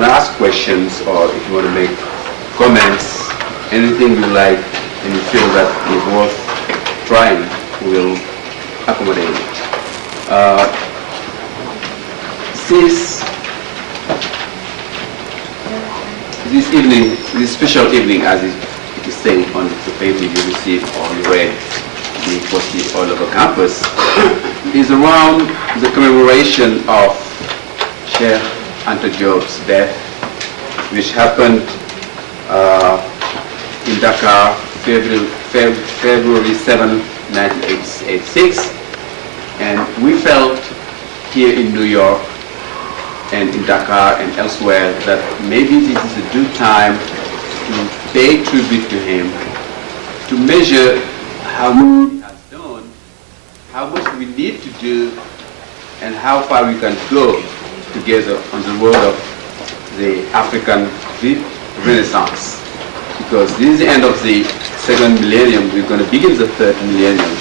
want to ask questions or if you want to make comments, anything you like and you feel that is worth trying, we'll accommodate it. Since this evening, this special evening, as it is saying on the paper you received or you read, being posted all over campus, is around the commemoration of Sheikh Anta Diop's death, which happened in Dakar, February 7, 1986. And we felt here in New York and in Dakar and elsewhere that maybe this is a due time to pay tribute to him, to measure how much he has done, how much we need to do, and how far we can go together on the road of the African Renaissance. Because this is the end of the second millennium, we're going to begin the third millennium.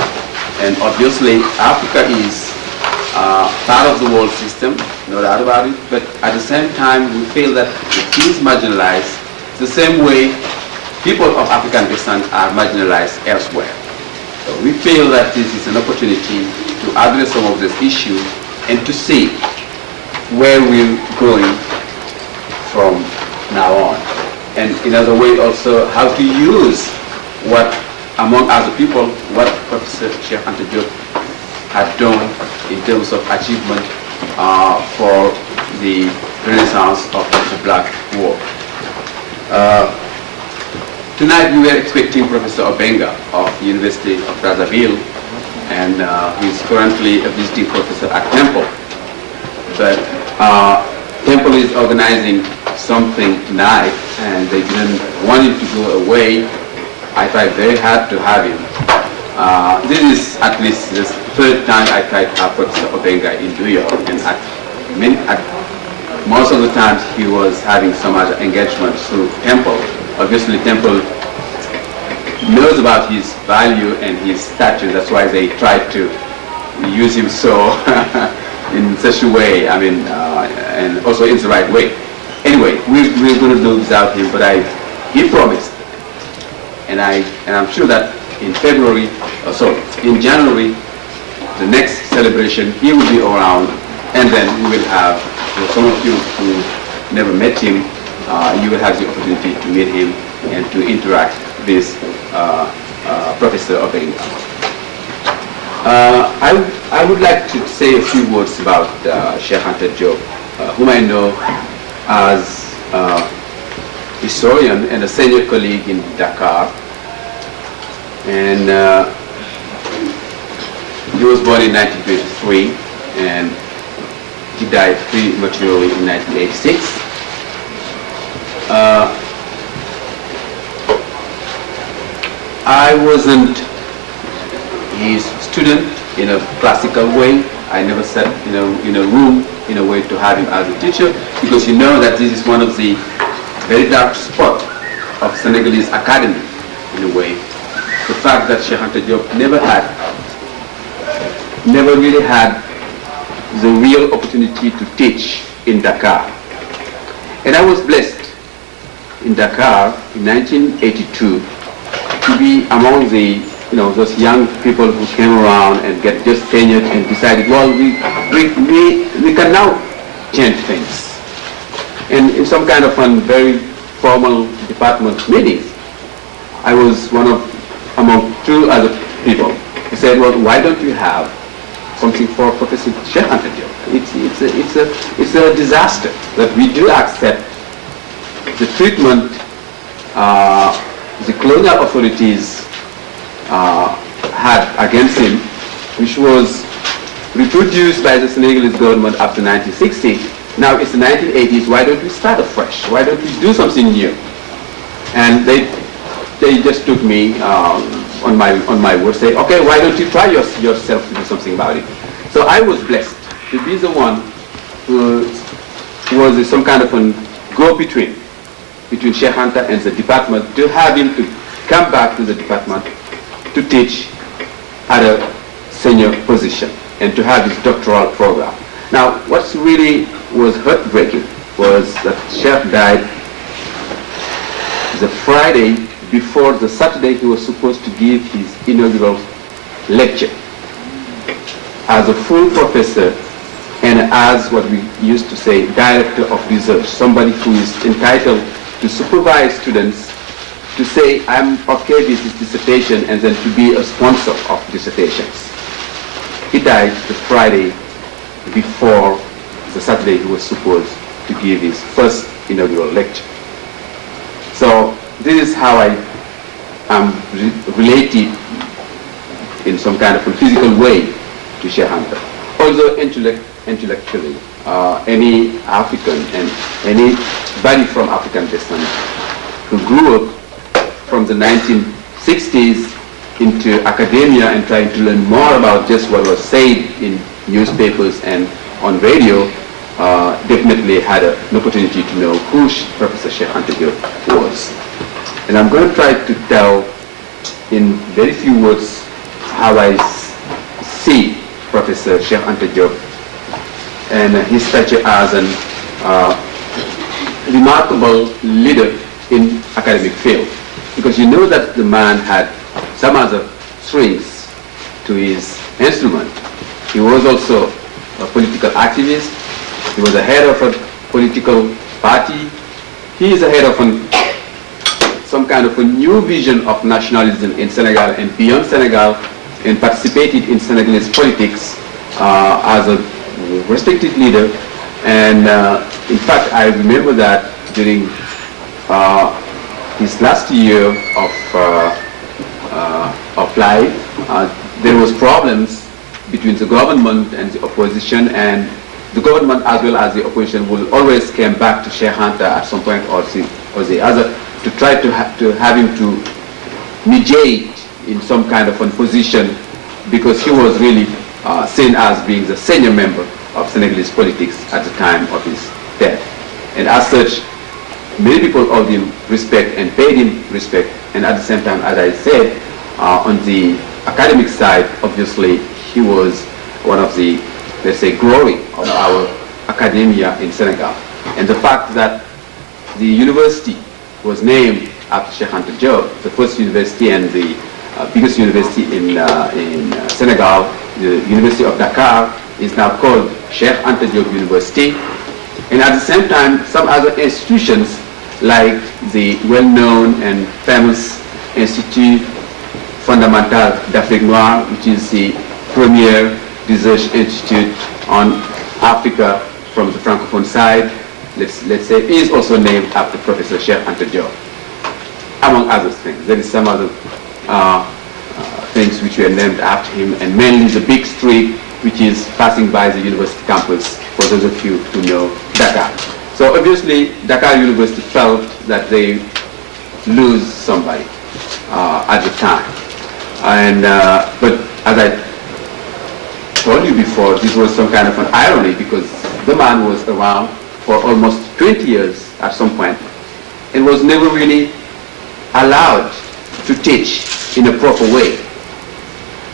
And obviously, Africa is part of the world system, no doubt about it, but at the same time, we feel that it is marginalized the same way people of African descent are marginalized elsewhere. So we feel that this is an opportunity to address some of these issues and to see where we're going from now on. And in other way also, how to use what, among other people, what Professor Sheikh Anta Diop had done in terms of achievement for the renaissance of the black world. Tonight we were expecting Professor Obenga of the University of Brazzaville, and he is currently a visiting professor at Temple. But Temple is organizing something tonight, and they didn't want him to go away. I tried very hard to have him. This is at least the third time I tried to have Professor Obenga in New York, and most of the times he was having some other engagements through Temple. Obviously, Temple knows about his value and his stature. That's why they tried to use him so in such a way. I mean, and also in the right way. Anyway, we're going to do without him, but he promised, and I'm sure that in February, in January, the next celebration, he will be around, and then we will have, for some of you who never met him, you will have the opportunity to meet him and to interact with Professor Obenga. I would like to say a few words about Sheikh Anta Diop, whom I know as a historian and a senior colleague in Dakar. And he was born in 1923, and he died prematurely in 1986. I wasn't his student in a classical way. I never sat in a room in a way to have him as a teacher, because you know that this is one of the very dark spots of Senegalese academy in a way. The fact that Sheikh Anta Diop never really had the real opportunity to teach in Dakar. And I was blessed in Dakar in 1982 to be among the, those young people who came around and get just tenured and decided, well, we can now change things. And in some kind of very formal department meetings, I was among two other people who said, well, why don't you have something for Professor Sheikh Anta Diop? It's a disaster that we do accept the treatment the colonial authorities had against him, which was reproduced by the Senegalese government up to 1960. Now it's the 1980s. Why don't we start afresh? Why don't we do something new? And they just took me on my word, say, okay, why don't you try yourself to do something about it? So I was blessed to be the one who was some kind of a go-between between Sheikh Anta and the department, to have him to come back to the department to teach at a senior position and to have his doctoral program. Now, what really was heartbreaking was that Sheikh died the Friday before the Saturday he was supposed to give his inaugural lecture as a full professor and as what we used to say, director of research, somebody who is entitled to supervise students, to say, I'm okay with this dissertation, and then to be a sponsor of dissertations. He died the Friday before the Saturday he was supposed to give his first inaugural lecture. So this is how I am related in some kind of a physical way to Sheikh Anta. Also intellectually, any African and anybody from African descent who grew up from the 1960s into academia and trying to learn more about just what was said in newspapers and on radio, definitely had an opportunity to know who Professor Sheikh Anta Diop was. And I'm going to try to tell in very few words how I see Professor Sheikh Anta Diop and his stature as an remarkable leader in academic field. Because you know that the man had some other strings to his instrument. He was also a political activist. He was the head of a political party. He is the head of some kind of a new vision of nationalism in Senegal and beyond Senegal, and participated in Senegalese politics as a respected leader. And in fact, I remember that during his last year of life, there was problems between the government and the opposition, and the government as well as the opposition will always come back to Sheikh Anta at some point or the other to try to have him to mediate in some kind of a position, because he was really seen as being the senior member of Senegalese politics at the time of his death. And as such, many people owed him respect and paid him respect. And at the same time, as I said, on the academic side, obviously, he was one of the, let's say, glory of our academia in Senegal. And the fact that the university was named after Sheikh Anta Diop, the first university and the biggest university in Senegal, the University of Dakar, is now called Sheikh Anta Diop University. And at the same time, some other institutions like the well-known and famous Institut Fondamental d'Afrique Noire, which is the premier research institute on Africa from the Francophone side, let's say, is also named after Professor Sheikh Anta Diop, among other things. There is some other things which were named after him, and mainly the big street which is passing by the university campus, for those of you who know Dakar. So obviously, Dakar University felt that they lose somebody at the time. And but as I told you before, this was some kind of an irony, because the man was around for almost 20 years at some point and was never really allowed to teach in a proper way.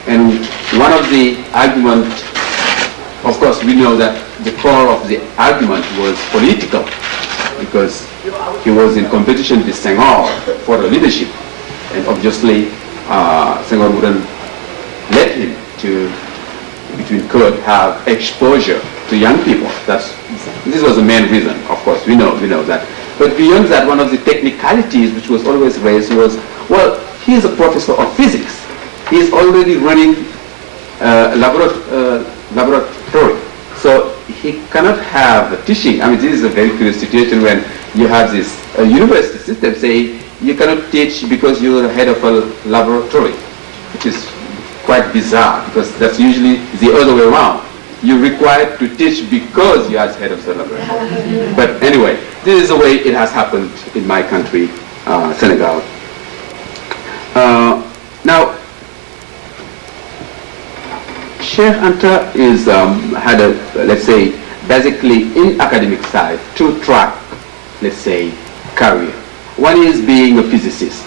And one of the arguments, of course, we know that the core of the argument was political, because he was in competition with Senghor for the leadership. And obviously, Senghor wouldn't let him to, could have exposure to young people. This was the main reason, of course, we know that. But beyond that, one of the technicalities which was always raised was, well, he is a professor of physics. He is already running a laboratory. So he cannot have teaching. I mean, this is a very curious situation when you have this university system say you cannot teach because you're the head of a laboratory, which is quite bizarre, because that's usually the other way around. You're required to teach because you are the head of the laboratory. But anyway, this is the way it has happened in my country, Senegal. Now, Sheikh Anta had a, let's say, basically in academic side, two-track, let's say, career. One is being a physicist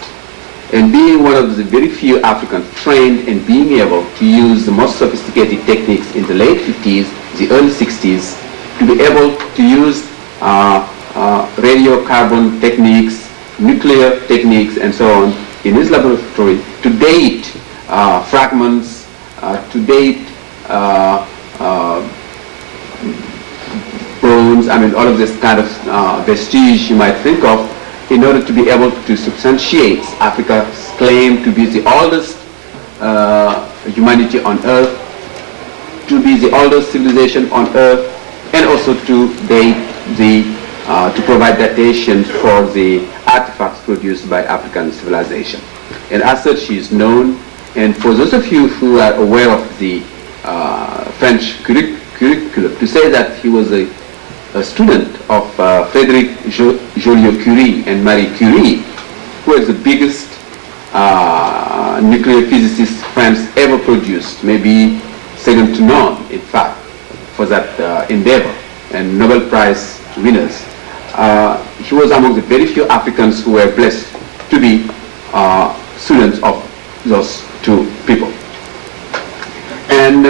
and being one of the very few Africans trained in being able to use the most sophisticated techniques in the late 50s, the early 60s, to be able to use radiocarbon techniques, nuclear techniques, and so on in his laboratory to date fragments, to date bones, I mean all of this kind of vestige you might think of, in order to be able to substantiate Africa's claim to be the oldest humanity on earth, to be the oldest civilization on earth, and also to date the to provide datation for the artifacts produced by African civilization. And as such, she is known. And for those of you who are aware of the French curriculum, to say that he was a student of Frédéric Joliot-Curie and Marie Curie, who is the biggest nuclear physicist France ever produced, maybe second to none, in fact, for that endeavor, and Nobel Prize winners. He was among the very few Africans who were blessed to be students of those two people. And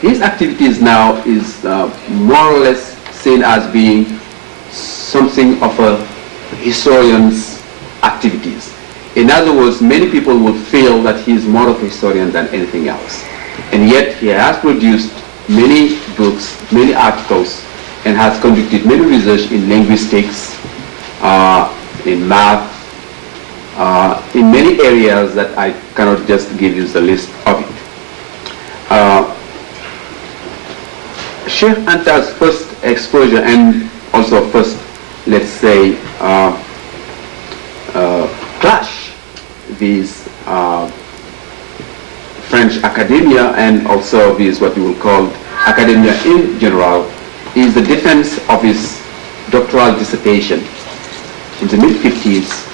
his activities now is more or less seen as being something of a historian's activities. In other words, many people will feel that he is more of a historian than anything else. And yet he has produced many books, many articles, and has conducted many research in linguistics, in math, in many areas that I cannot just give you the list of it. Sheikh Anta's first exposure and also first, let's say, clash with French academia and also with what we will call academia in general is the defense of his doctoral dissertation in the mid-50s,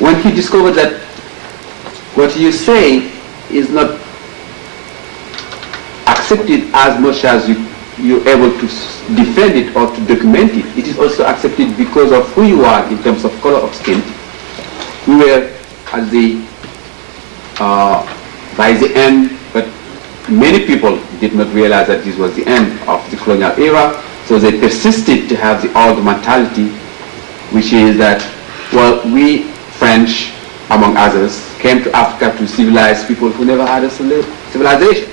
when he discovered that what you say is not accepted as much as you're able to defend it or to document it. It is also accepted because of who you are in terms of color of skin. We were at the, by the end, but many people did not realize that this was the end of the colonial era, so they persisted to have the old mentality, which is that, well, we French, among others, came to Africa to civilize people who never had a civilization.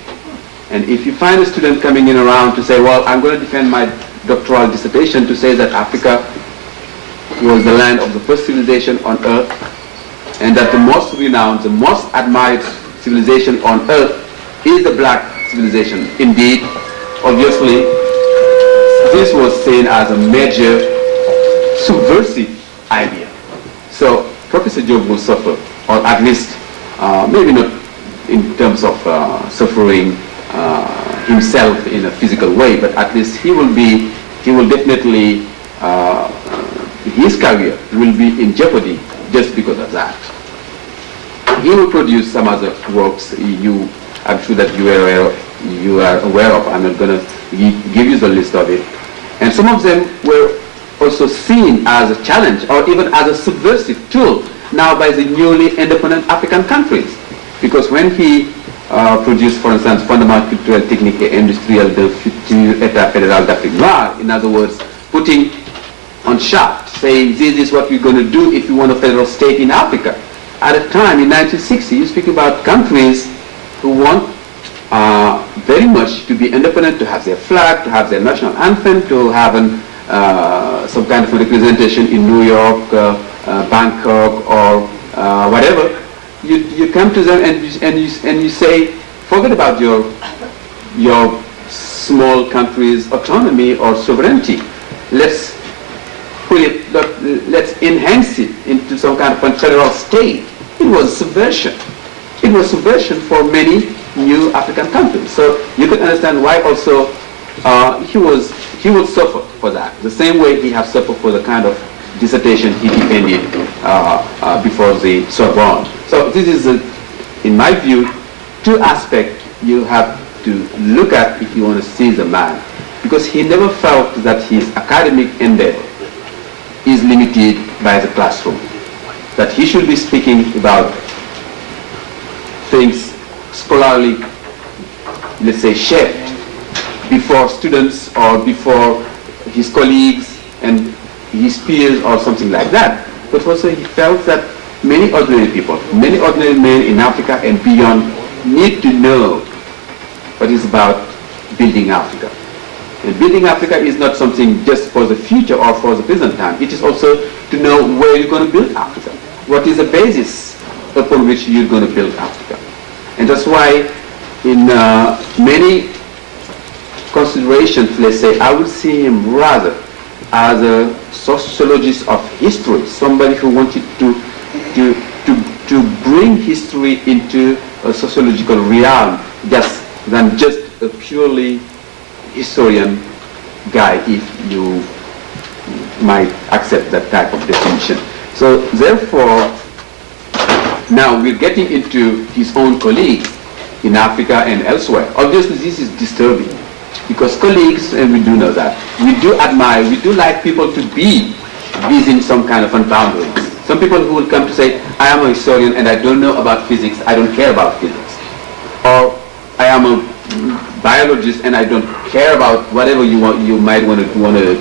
And if you find a student coming in around to say, well, I'm going to defend my doctoral dissertation to say that Africa was the land of the first civilization on earth, and that the most renowned, the most admired civilization on earth is the black civilization. Indeed, obviously, this was seen as a major subversive idea. So Professor Diop will suffer, or at least maybe not in terms of suffering himself in a physical way, but at least he will definitely, his career will be in jeopardy just because of that. He will produce some other works I'm sure that you are aware of. I'm not going to give you the list of it. And some of them were also seen as a challenge or even as a subversive tool now by the newly independent African countries. Because when he produced, for instance, Fondement culturel, technique et industriel de futur État fédéral d'Afrique noire, in other words, putting on chart, saying this is what we're going to do if we want a federal state in Africa. At a time in 1960, you speak about countries who want very much to be independent, to have their flag, to have their national anthem, to have some kind of representation in New York, Bangkok, or whatever. You come to them and you say, forget about your small country's autonomy or sovereignty. Let's put it, let's enhance it into some kind of federal state. It was subversion. It was subversion for many new African countries. So you can understand why also he would suffer for that. The same way he has suffered for the kind of dissertation he defended before the Sorbonne. So this is, in my view, two aspects you have to look at if you want to see the man. Because he never felt that his academic endeavor is limited by the classroom. That he should be speaking about things scholarly, let's say, shaped before students or before his colleagues and his peers or something like that, but also he felt that many ordinary people, many ordinary men in Africa and beyond need to know what is about building Africa. And building Africa is not something just for the future or for the present time. It is also to know where you're going to build Africa. What is the basis upon which you're going to build Africa? And that's why in many considerations, let's say, I would see him rather as a sociologist of history, somebody who wanted to bring history into a sociological realm than just a purely historian guy, if you might accept that type of definition. So therefore, now we're getting into his own colleagues in Africa and elsewhere. Obviously this is disturbing because colleagues, and we do know that, we do admire, we do like people to be within some kind of boundaries. Some people who will come to say, I am a historian and I don't know about physics, I don't care about physics. Or I am a biologist and I don't care about whatever you might want to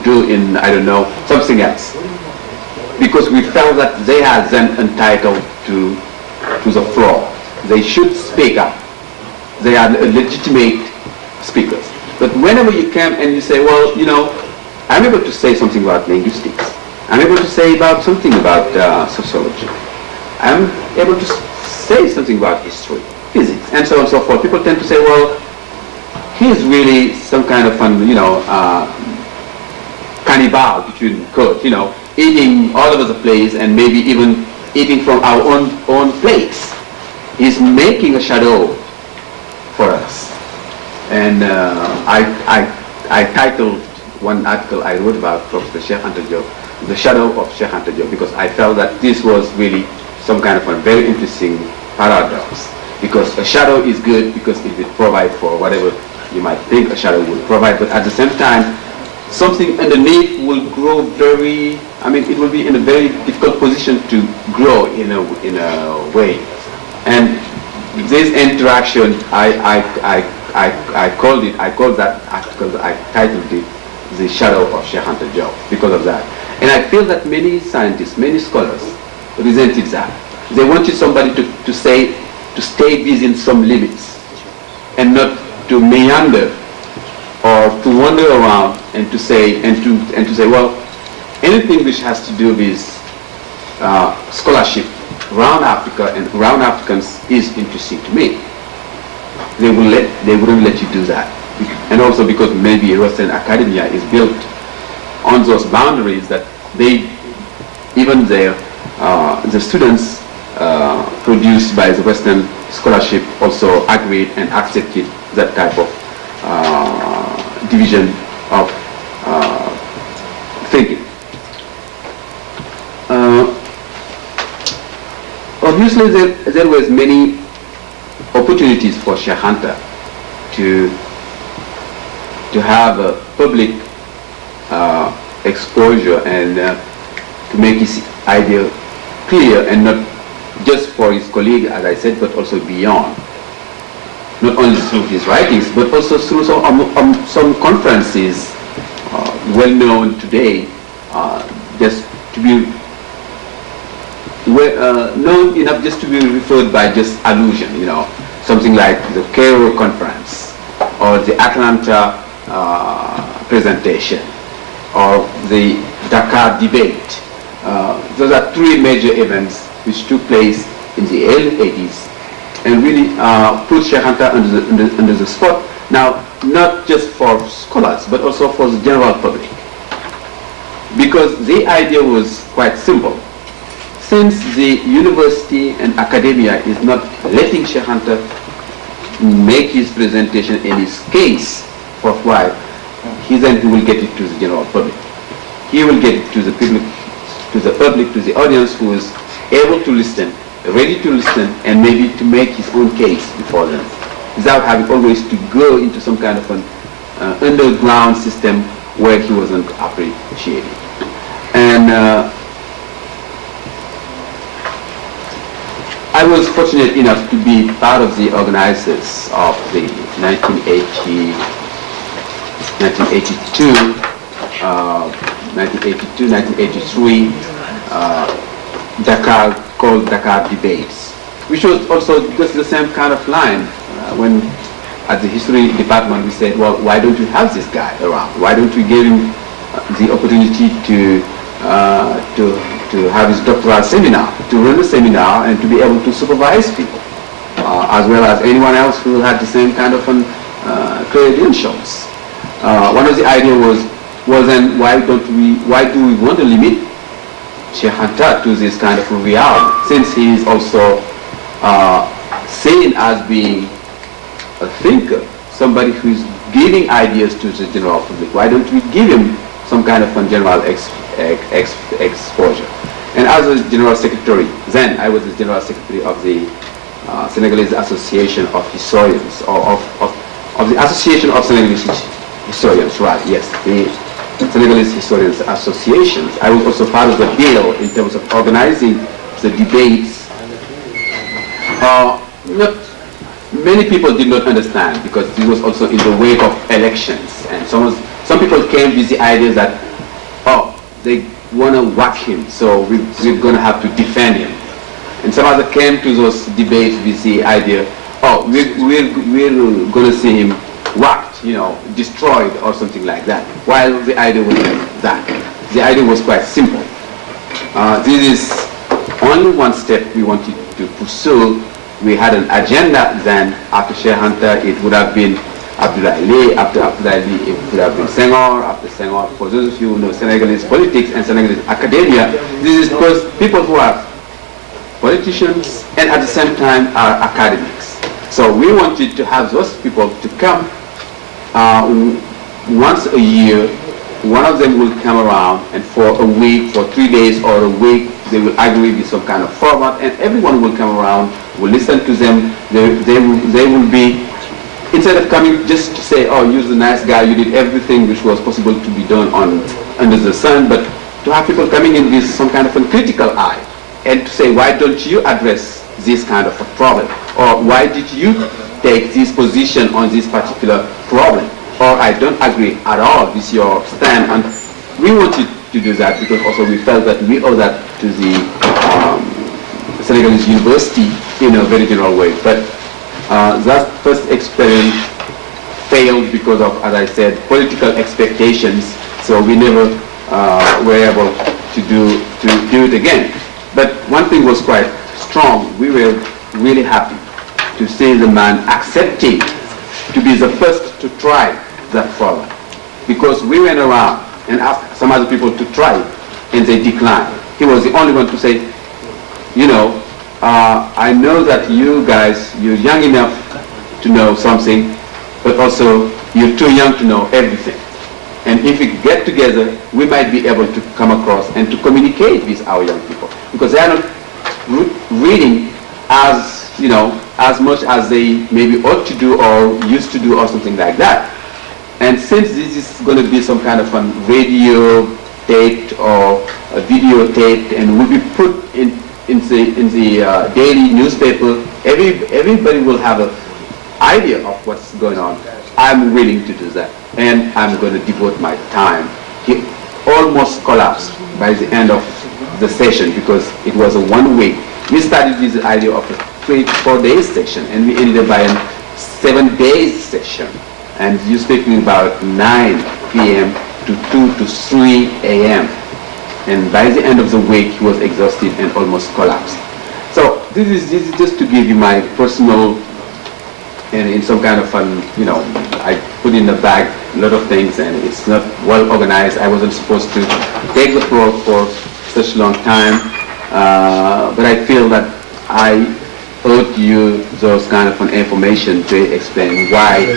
do in, I don't know, something else. Because we felt that they are then entitled to the floor. They should speak up. They are legitimate speakers. But whenever you come and you say, well, you know, I'm able to say something about linguistics. I'm able to say about something about sociology. I'm able to say something about history, physics, and so on and so forth. People tend to say, well, he's really some kind of cannibal, between quotes, you know, eating all over the place and maybe even eating from our own plates. He's making a shadow for us. And I titled one article I wrote about Professor Cheikh Anta Diop, The Shadow of Cheikh Anta Diop, because I felt that this was really some kind of a very interesting paradox. Because a shadow is good because it will provide for whatever you might think a shadow will provide, but at the same time, something underneath will grow it will be in a very difficult position to grow in a way. And this interaction, I called that article, I titled it The Shadow of Cheikh Anta Diop because of that. And I feel that many scientists, many scholars resented that. They wanted somebody to stay within some limits and not to meander or to wander around and to say well, anything which has to do with scholarship around Africa and around Africans is interesting to me. They wouldn't let you do that, and also because maybe Western academia is built on those boundaries that the students produced by the Western scholarship also agreed and accepted that type of division of thinking. Obviously, there was many opportunities for Cheikh Anta to have a public exposure and to make his idea clear, and not just for his colleague, as I said, but also beyond. Not only through his writings, but also through some conferences well known today, just to be known enough just to be referred by just allusion, you know, something like the Cairo conference or the Atlanta presentation or the Dakar debate. Those are three major events which took place in the early 80s and really put Cheikh Anta under the spot. Now, not just for scholars, but also for the general public. Because the idea was quite simple. Since the university and academia is not letting Cheikh Anta make his presentation in his case for a while, he will get it to the general public. He will get it to the public, to the audience who is able to listen, ready to listen, and maybe to make his own case before them, without having always to go into some kind of an underground system where he wasn't appreciated. And I was fortunate enough to be part of the organizers of the 1982 1982, 1983, Dakar, called Dakar Debates, which was also just the same kind of line. When at the history department we said, well, why don't we have this guy around? Why don't we give him the opportunity to have his doctoral seminar, to run a seminar and to be able to supervise people, as well as anyone else who had the same kind of credentials. One of the ideas was then why do we want to limit Sheikh Anta to this kind of realm, since he is also seen as being a thinker, somebody who is giving ideas to the general public. Why don't we give him some kind of general exposure? And as a general secretary, then I was the general secretary of the Senegalese Association of Historians, or of the Association of Senegalese Historians, right? Yes, the Senegalese Historians Associations. I was also part of the bill in terms of organizing the debates. Many people did not understand, because this was also in the wake of elections, and some people came with the idea that, oh, they want to whack him, so we're going to have to defend him. And some others came to those debates with the idea, oh, we're going to see him whacked, destroyed or something like that. While the idea was like that. The idea was quite simple. This is only one step we wanted to pursue. We had an agenda then. After Sheikh Anta, it would have been Abdoulaye. After Abdoulaye, it would have been Senghor. After Senghor, for those of you who know Senegalese politics and Senegalese academia, this is because people who are politicians and at the same time are academics. So we wanted to have those people to come once a year. One of them will come around, and for a week, for 3 days or a week, they will agree with some kind of format, and everyone will come around, will listen to them. They will be, instead of coming just to say, oh, you're the nice guy, you did everything which was possible to be done under the sun, but to have people coming in with some kind of a critical eye, and to say, why don't you address this kind of a problem? Or why did you take this position on this particular problem? Or I don't agree at all with your stand. And we wanted to do that because also we felt that we owe that to the Senegalese University in a very general way. But that first experience failed because of, as I said, political expectations. So we never were able to do it again. But one thing was quite strong. We were really happy to see the man accepting to be the first to try that format, because we went around and asked some other people to try it, and they declined. He was the only one to say, I know that you guys, you're young enough to know something, but also you're too young to know everything. And if we get together, we might be able to come across and to communicate with our young people, because they are not reading as much as they maybe ought to do or used to do or something like that. And since this is going to be some kind of a radio taped or a video taped and will be put in the daily newspaper, everybody will have an idea of what's going on. I'm willing to do that, and I'm going to devote my time. He almost collapsed by the end of the session because it was a 1 week. We started with the idea of a 3 to 4 days session, and we ended up by a 7 days session. And you're speaking about 9 p.m. to 2 to 3 a.m. And by the end of the week, he was exhausted and almost collapsed. So this is just to give you my personal, and in some kind of fun, I put in the bag a lot of things, and it's not well organized. I wasn't supposed to take the floor for such a long time, but I feel that I owed you those kind of information to explain why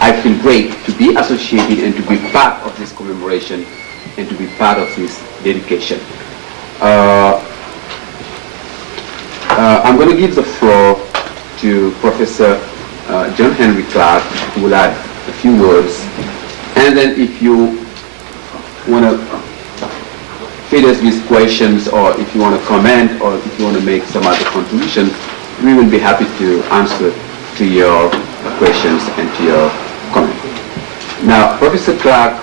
I feel great to be associated and to be part of this commemoration and to be part of this dedication. I'm going to give the floor to Professor John Henry Clark, who will add a few words. And then if you want to feed us with questions, or if you want to comment, or if you want to make some other contribution, we will be happy to answer to your questions and to your comments. Now, Professor Clark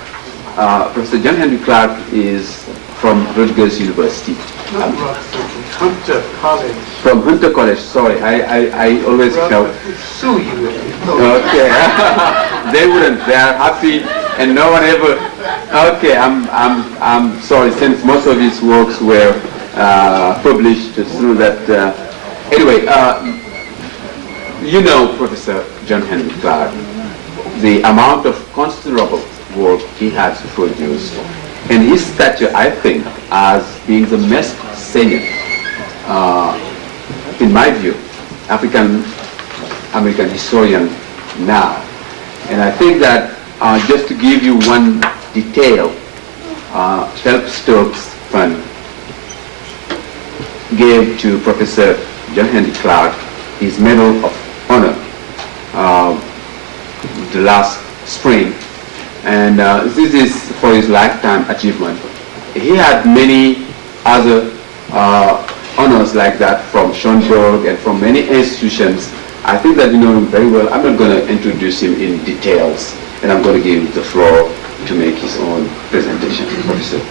Professor John Henry Clark is from Rutgers University. Hunter College. From Hunter College, sorry, I always felt. Sue you. Okay, they wouldn't. They are happy, and no one ever. Okay, I'm sorry. Since most of his works were published through that. Anyway, you know Professor John Henry Clark, the amount of considerable work he has produced, and his stature, I think, as being the most salient, in my view, African-American historian now. And I think that just to give you one detail, Phelps Stokes Fund gave to Professor John Henry Clark his Medal of Honor the last spring. And this is for his lifetime achievement. He had many other honors like that from Schoenberg and from many institutions. I think that you know him very well. I'm not going to introduce him in details, and I'm going to give him the floor to make his own presentation. Professor.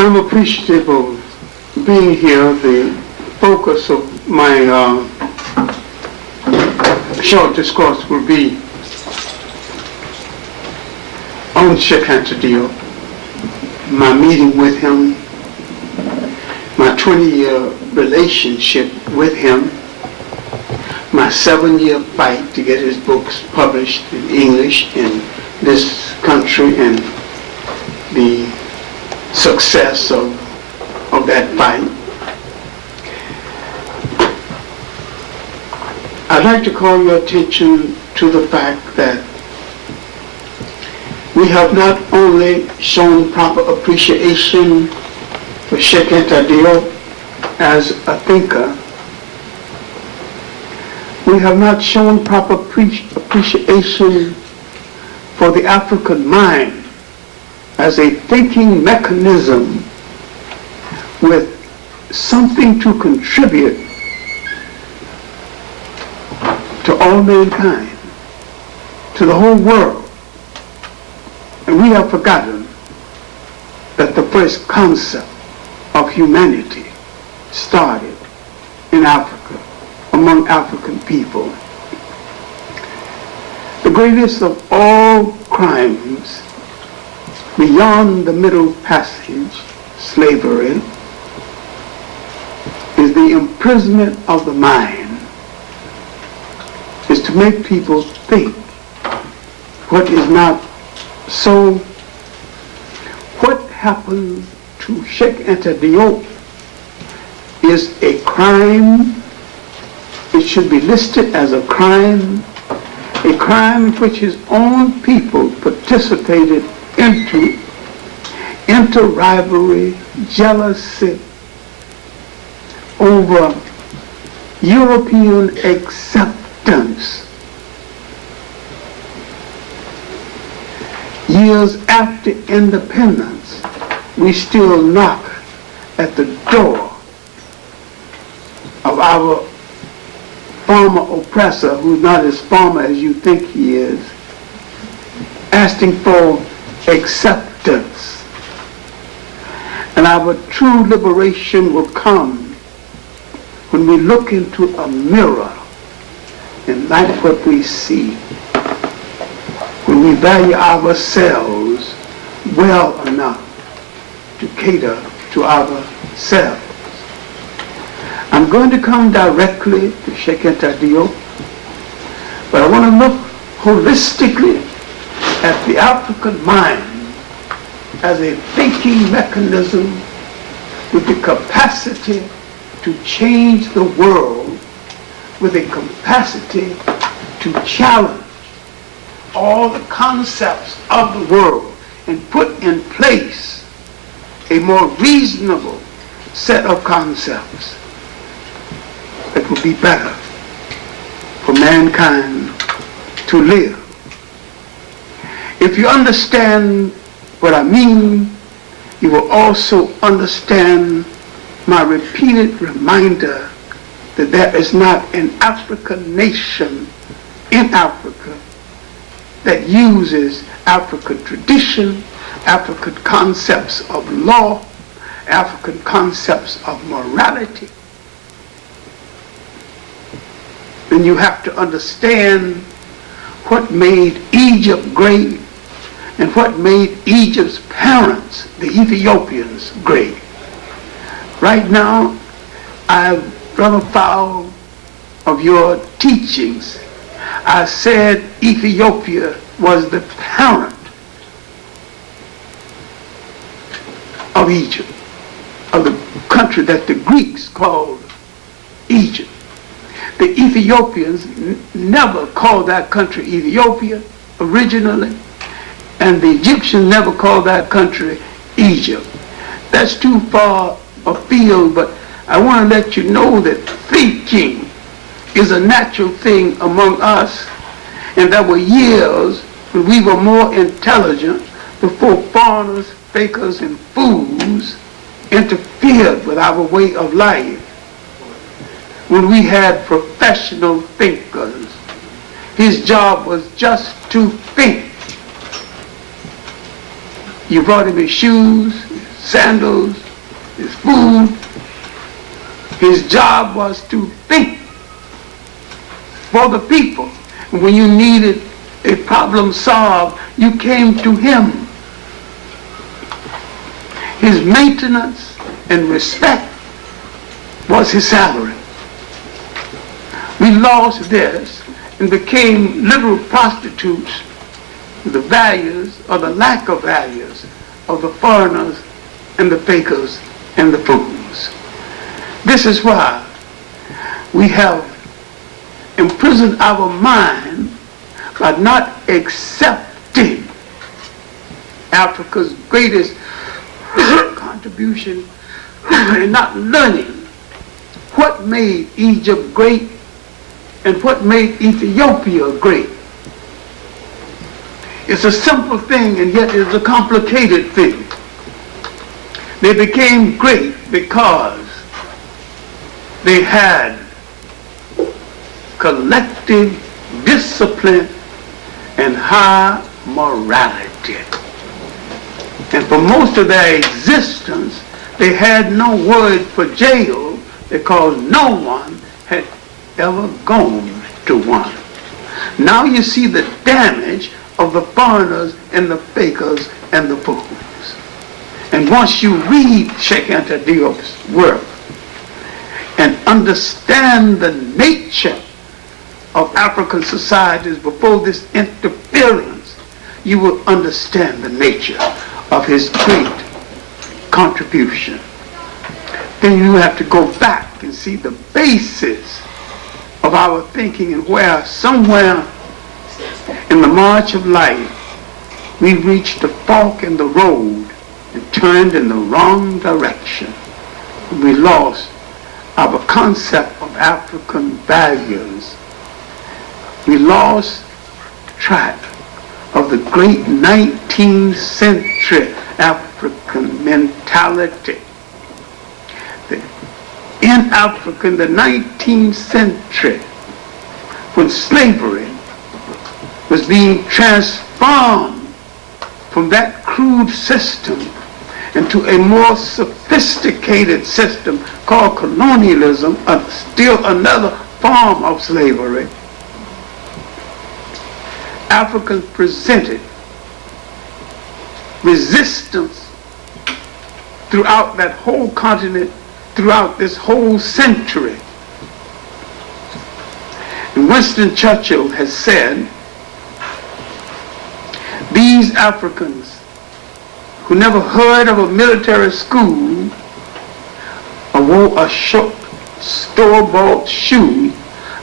I'm appreciative of being here. The focus of my short discourse will be on Cheika Diop, my meeting with him, my 20-year relationship with him, my 7-year fight to get his books published in English in this country, and the success of that fight. I'd like to call your attention to the fact that we have not only shown proper appreciation for Cheika Diop as a thinker, we have not shown proper appreciation for the African mind as a thinking mechanism with something to contribute to all mankind, to the whole world. And we have forgotten that the first concept of humanity started in Africa, among African people. The greatest of all crimes beyond the Middle Passage, slavery, is the imprisonment of the mind, is to make people think what is not so. What happened to Cheika Diop is a crime. It should be listed as a crime in which his own people participated into rivalry, jealousy over European acceptance. Years after independence, we still knock at the door of our former oppressor, who's not as former as you think he is, asking for acceptance. And our true liberation will come when we look into a mirror and like what we see, when we value ourselves well enough to cater to ourselves. I'm going to come directly to Cheika Diop, but I want to look holistically at the African mind as a thinking mechanism with the capacity to change the world, with a capacity to challenge all the concepts of the world and put in place a more reasonable set of concepts that will be better for mankind to live. If you understand what I mean, you will also understand my repeated reminder that there is not an African nation in Africa that uses African tradition, African concepts of law, African concepts of morality. And you have to understand what made Egypt great and what made Egypt's parents, the Ethiopians, great. Right now, I've run afoul of your teachings. I said Ethiopia was the parent of Egypt, of the country that the Greeks called Egypt. The Ethiopians never called that country Ethiopia originally, and the Egyptians never called that country Egypt. That's too far afield, but I want to let you know that thinking is a natural thing among us, and there were years when we were more intelligent before foreigners, fakers, and fools interfered with our way of life. When we had professional thinkers, his job was just to think. You brought him his shoes, his sandals, his food. His job was to think for the people. And when you needed a problem solved, you came to him. His maintenance and respect was his salary. We lost this and became literal prostitutes to the values or the lack of values of the foreigners and the fakers and the fools. This is why we have imprisoned our mind by not accepting Africa's greatest contribution and not learning what made Egypt great and what made Ethiopia great. It's a simple thing, and yet it's a complicated thing. They became great because they had collective discipline and high morality. And for most of their existence, they had no word for jail because no one had ever gone to one. Now you see the damage of the foreigners and the fakers and the fools. And once you read Cheika and Diop's work and understand the nature of African societies before this interference, you will understand the nature of his great contribution. Then you have to go back and see the basis of our thinking and where somewhere in the march of life we reached a fork in the road and turned in the wrong direction. We lost our concept of African values. We lost track of the great 19th century African mentality. In Africa in the 19th century, when slavery was being transformed from that crude system into a more sophisticated system called colonialism, still another form of slavery, Africans presented resistance throughout that whole continent, throughout this whole century. And Winston Churchill has said, these Africans who never heard of a military school or wore a short store-bought shoe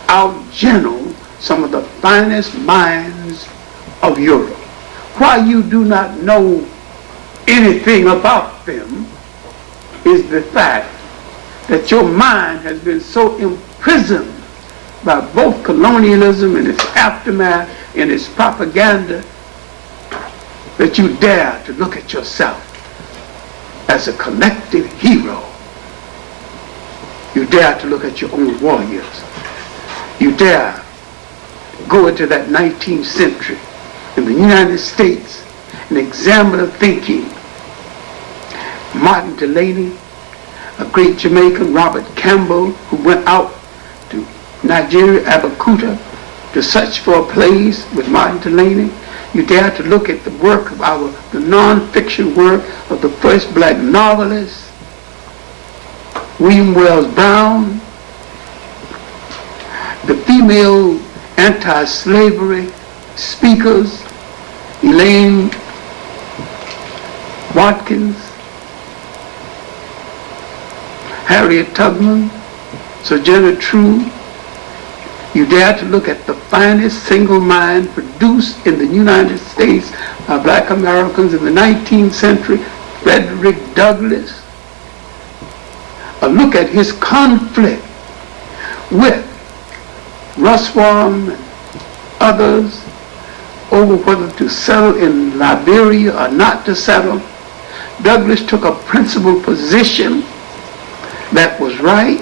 outgeneraled some of the finest minds of Europe. Why you do not know anything about them is the fact that your mind has been so imprisoned by both colonialism and its aftermath and its propaganda that you dare to look at yourself as a collective hero. You dare to look at your own warriors. You dare go into that 19th century in the United States and examine the thinking. Martin Delany, a great Jamaican, Robert Campbell, who went out to Nigeria, Abeokuta, to search for a place with Martin Delany. You dare to look at the work of the non-fiction work of the first black novelist, William Wells Brown, the female anti-slavery speakers, Elaine Watkins, Harriet Tubman, Sojourner Truth. You dare to look at the finest single mind produced in the United States by black Americans in the 19th century, Frederick Douglass. A look at his conflict with Russwurm and others over whether to settle in Liberia or not to settle. Douglass took a principled position that was right,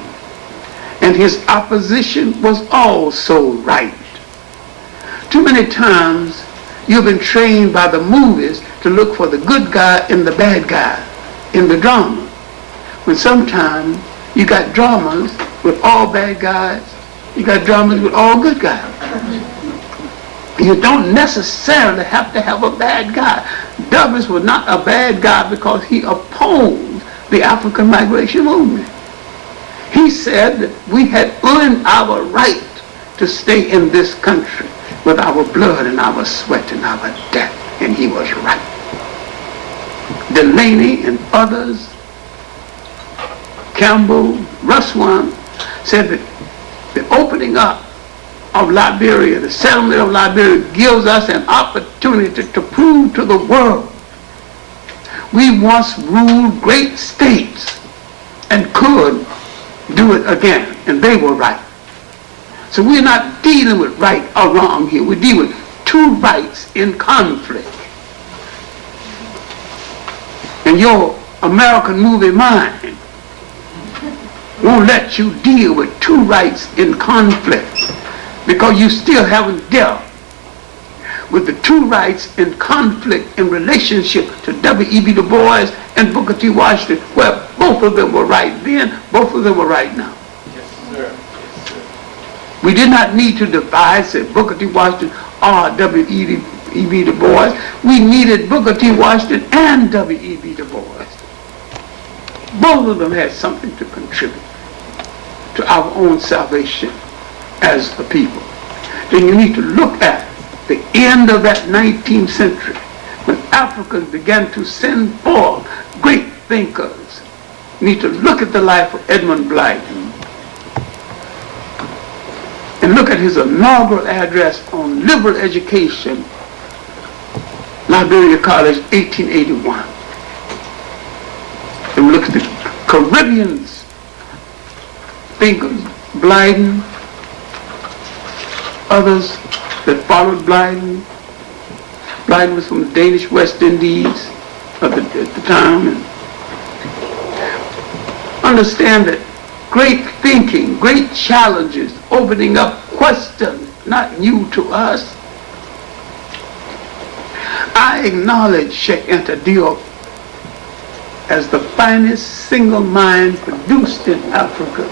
and his opposition was also right. Too many times you've been trained by the movies to look for the good guy and the bad guy in the drama, when sometimes you got dramas with all bad guys, you got dramas with all good guys. You don't necessarily have to have a bad guy. Douglass was not a bad guy because he opposed the African migration movement. He said that we had earned our right to stay in this country with our blood and our sweat and our death, and he was right. Delany and others, Campbell, Russwurm, said that the opening up of Liberia, the settlement of Liberia, gives us an opportunity to prove to the world we once ruled great states and could do it again, and they were right. So we're not dealing with right or wrong here. We deal with two rights in conflict. And your American movie mind won't let you deal with two rights in conflict, because you still haven't dealt with the two rights in conflict in relationship to W.E.B. Du Bois and Booker T. Washington, where both of them were right then, both of them were right now. Yes, sir. Yes, sir. We did not need to divide, say, Booker T. Washington or W.E.B. Du Bois. We needed Booker T. Washington and W.E.B. Du Bois. Both of them had something to contribute to our own salvation as a people. Then you need to look at the end of that 19th century, when Africans began to send forth great thinkers. You need to look at the life of Edmund Blyden and look at his inaugural address on liberal education, Liberia College, 1881. And look at the Caribbean thinkers, Blyden, others that followed Blyden. Blyden was from the Danish West Indies at the time. And understand that great thinking, great challenges, opening up questions not new to us. I acknowledge Sheikh Anta Diop as the finest single mind produced in Africa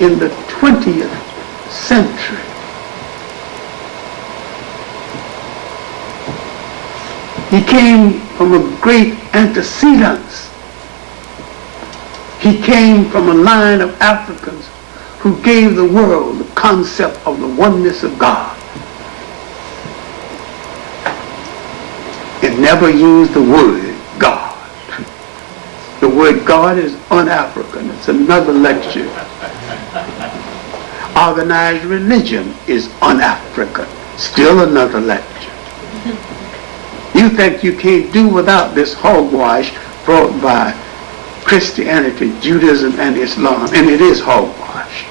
in the 20th century. He came from a great antecedents. He came from a line of Africans who gave the world the concept of the oneness of God, and never used the word God. The word God is un-African. It's another lecture. Organized religion is un-African. Still another lecture. You think you can't do without this hogwash brought by Christianity, Judaism, and Islam, and it is hogwash.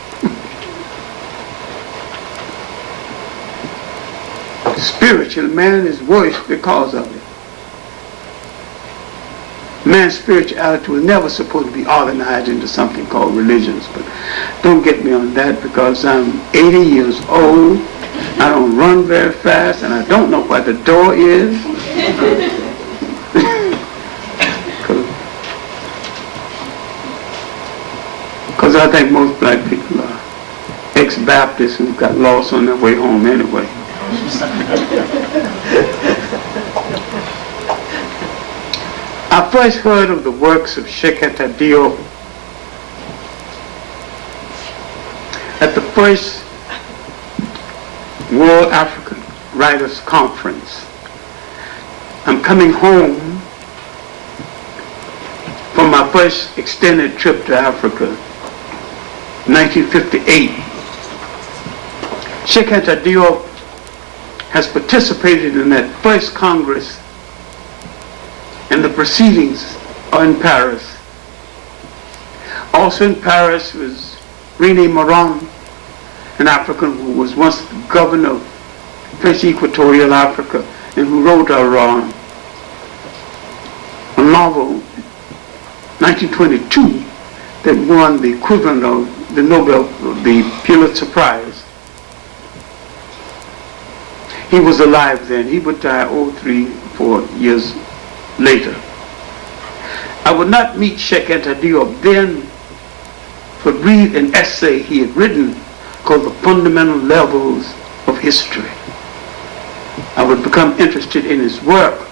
The spiritual man is worse because of it. Man's spirituality was never supposed to be organized into something called religions. But don't get me on that, because I'm 80 years old. I don't run very fast, and I don't know where the door is. Because I think most black people are ex-Baptists who got lost on their way home anyway. I first heard of the works of Cheika Diop at the first World African Writers Conference. I'm coming home from my first extended trip to Africa, 1958. Cheika Diop has participated in that first Congress, and the proceedings are in Paris. Also in Paris was René Morin, an African who was once the governor of French Equatorial Africa and who wrote a novel, 1922, that won the equivalent of the Nobel, the Pulitzer Prize. He was alive then. He would die 4 years later. I would not meet Cheika Diop then, but read an essay he had written called The Fundamental Levels of History. I would become interested in his work,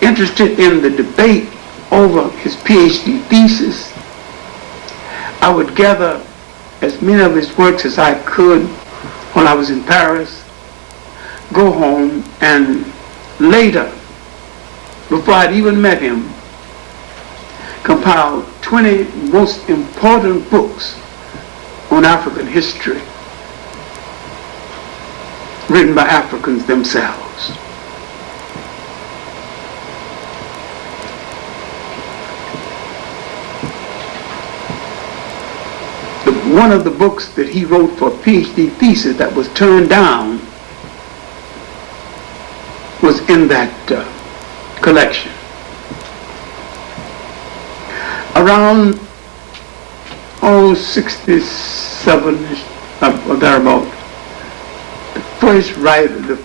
interested in the debate over his PhD thesis. I would gather as many of his works as I could while I was in Paris, go home, and later, before I'd even met him, compile 20 most important books on African history written by Africans themselves. One of the books that he wrote for a PhD thesis that was turned down was in that collection. Around 67-ish, or thereabout, the first the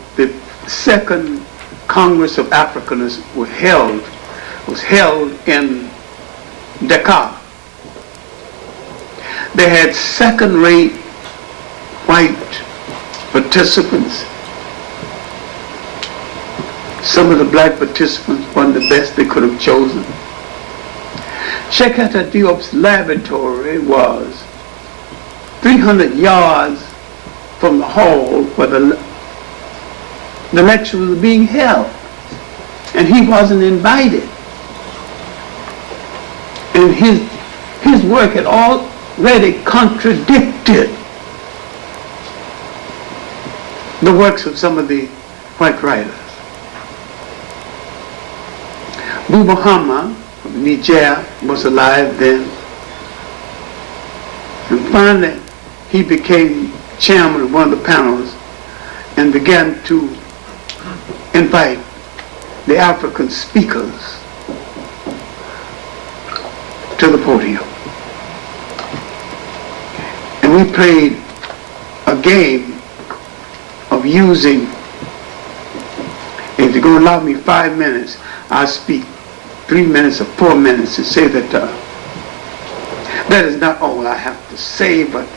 second Congress of Africanists was held in Dakar. They had second-rate white participants. Some of the black participants weren't the best they could have chosen. Cheika Diop's laboratory was 300 yards from the hall where the lecture was being held, and he wasn't invited. And his work had already contradicted the works of some of the white writers. Buba Hama of Niger was alive then. And finally, he became chairman of one of the panels and began to invite the African speakers to the podium. And we played a game of using, if you're going to allow me 5 minutes, I'll speak 3 minutes or 4 minutes to say that that is not all I have to say, but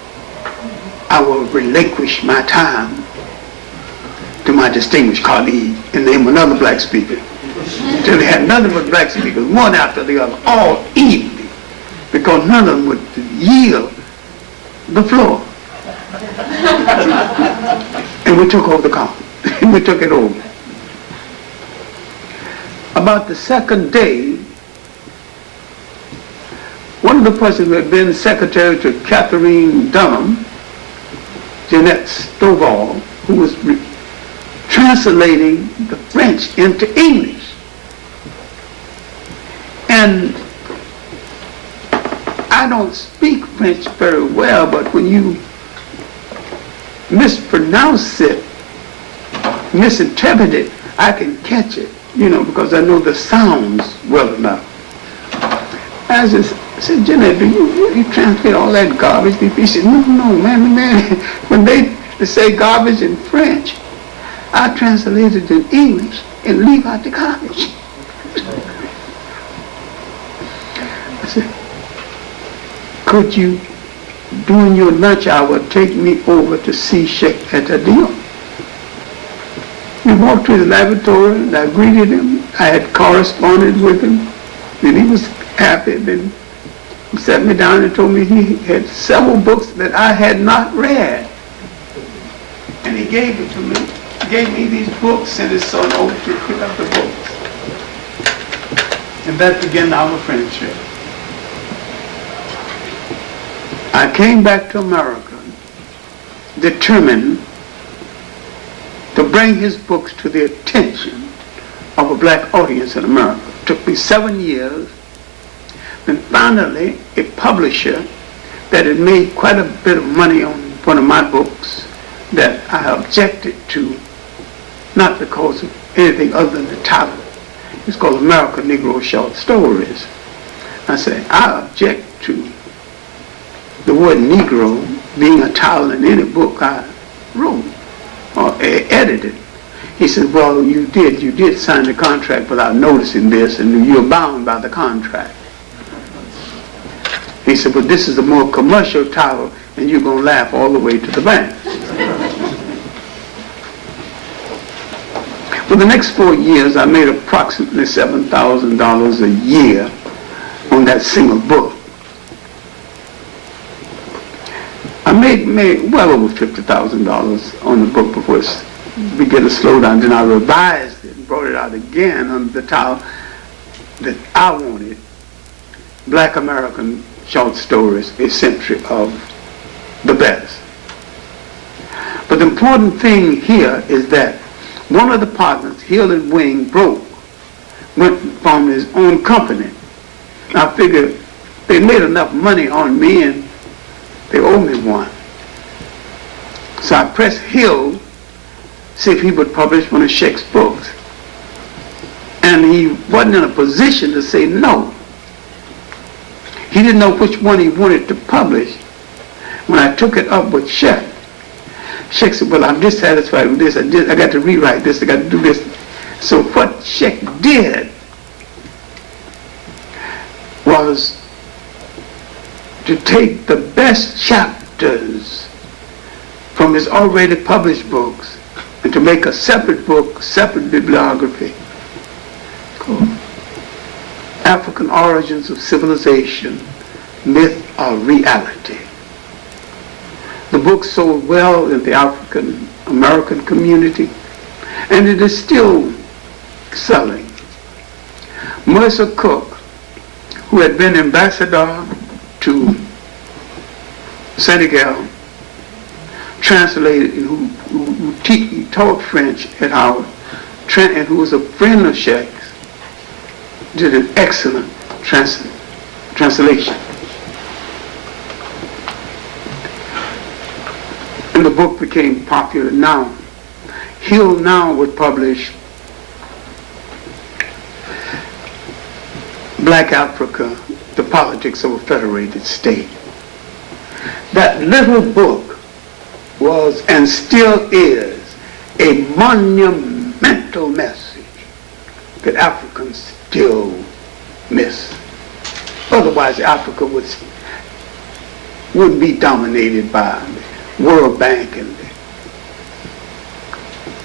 I will relinquish my time to my distinguished colleague and name another black speaker. Till they had nothing but black speakers, one after the other, all evening, because none of them would yield the floor. And we took over the conference. We took it over. About the second day, one of the persons who had been secretary to Catherine Dunham, Jeanette Stovall, who was translating the French into English. And I don't speak French very well, but when you mispronounce it, misinterpret it, I can catch it, because I know the sounds well enough. I said, Jeanette, do you translate all that garbage? He said, no, man. When they say garbage in French, I translate it in English and leave out the garbage. I said, could you, during your lunch hour, take me over to see Cheika at Diop? We walked to his laboratory and I greeted him. I had corresponded with him and he was happy. Then he sat me down and told me he had several books that I had not read. And he gave it to me. He gave me these books and his son over to pick up the books. And that began our friendship. I came back to America determined to bring his books to the attention of a black audience in America. It took me 7 years. Then finally, a publisher that had made quite a bit of money on one of my books that I objected to, not because of anything other than the title. It's called American Negro Short Stories. I said, I object to the word Negro being a title in any book I wrote or edited. He said, well, you did sign the contract without noticing this, and you're bound by the contract. He said, but this is a more commercial title, and you're going to laugh all the way to the bank. For the next 4 years, I made approximately $7,000 a year on that single book. I made well over $50,000 on the book before it began to slow down. Then I revised it and brought it out again under the title that I wanted, Black American Short Stories, a Century of the Best. But the important thing here is that one of the partners, Hill and Wing, went from his own company. I figured they made enough money on me and they owe me one. So I pressed Hill, see if he would publish one of Cheika's books. And he wasn't in a position to say no. He didn't know which one he wanted to publish. When I took it up with Cheika, Cheika said, well, I'm dissatisfied with this. I got to rewrite this. I got to do this. So what Cheika did was to take the best chapters from his already published books and to make a separate book, separate bibliography called African Origins of Civilization, Myth or Reality. The book sold well in the African American community, and it is still selling. Mercer Cook, who had been ambassador to Senegal, translated, who taught French at Howard, and who was a friend of Cheika's, did an excellent translation. And the book became popular now. Hill now would publish Black Africa, the Politics of a Federated State. That little book was and still is a monumental message that Africans still miss. Otherwise, Africa wouldn't be dominated by the World Bank and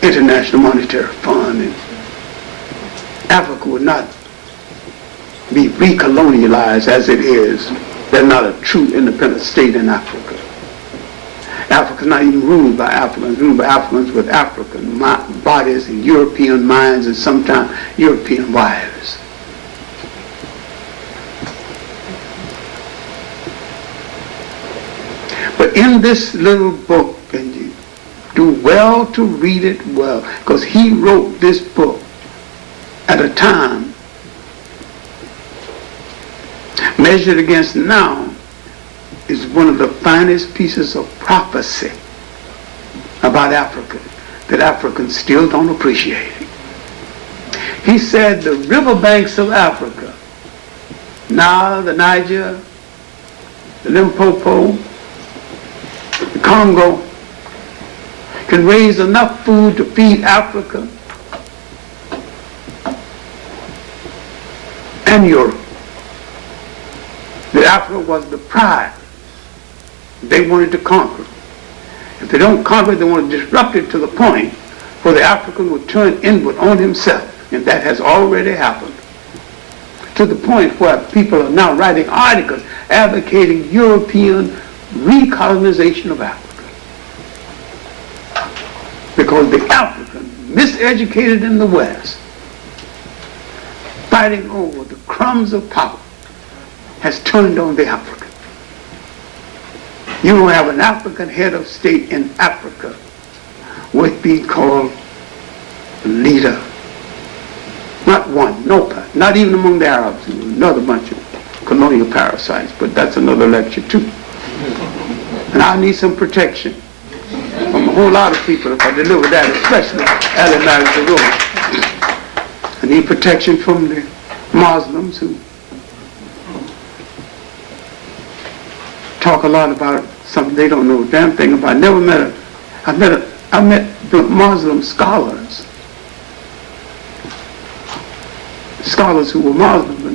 the International Monetary Fund, and Africa would not be recolonialized as it is. They're not a true independent state in Africa. Africa's not even ruled by Africans, ruled by Africans with African bodies and European minds and sometimes European wives. But in this little book, and you do well to read it well, because he wrote this book at a time measured against now is one of the finest pieces of prophecy about Africa that Africans still don't appreciate. He said the riverbanks of Africa Now the Niger, the Limpopo, the Congo can raise enough food to feed Africa and Europe. That Africa was the prize they wanted to conquer. If they don't conquer it, they want to disrupt it to the point where the African will turn inward on himself. And that has already happened. To the point where people are now writing articles advocating European recolonization of Africa. Because the African, miseducated in the West, fighting over the crumbs of power, has turned on the African. You don't have an African head of state in Africa worth being called leader. Not one, nobody, not even among the Arabs, another bunch of colonial parasites, but that's another lecture too. And I need some protection from a whole lot of people if I deliver that, especially Ali Mazaruni. I need protection from the Muslims who talk a lot about something they don't know a damn thing about. I met Muslim scholars who were Muslim, but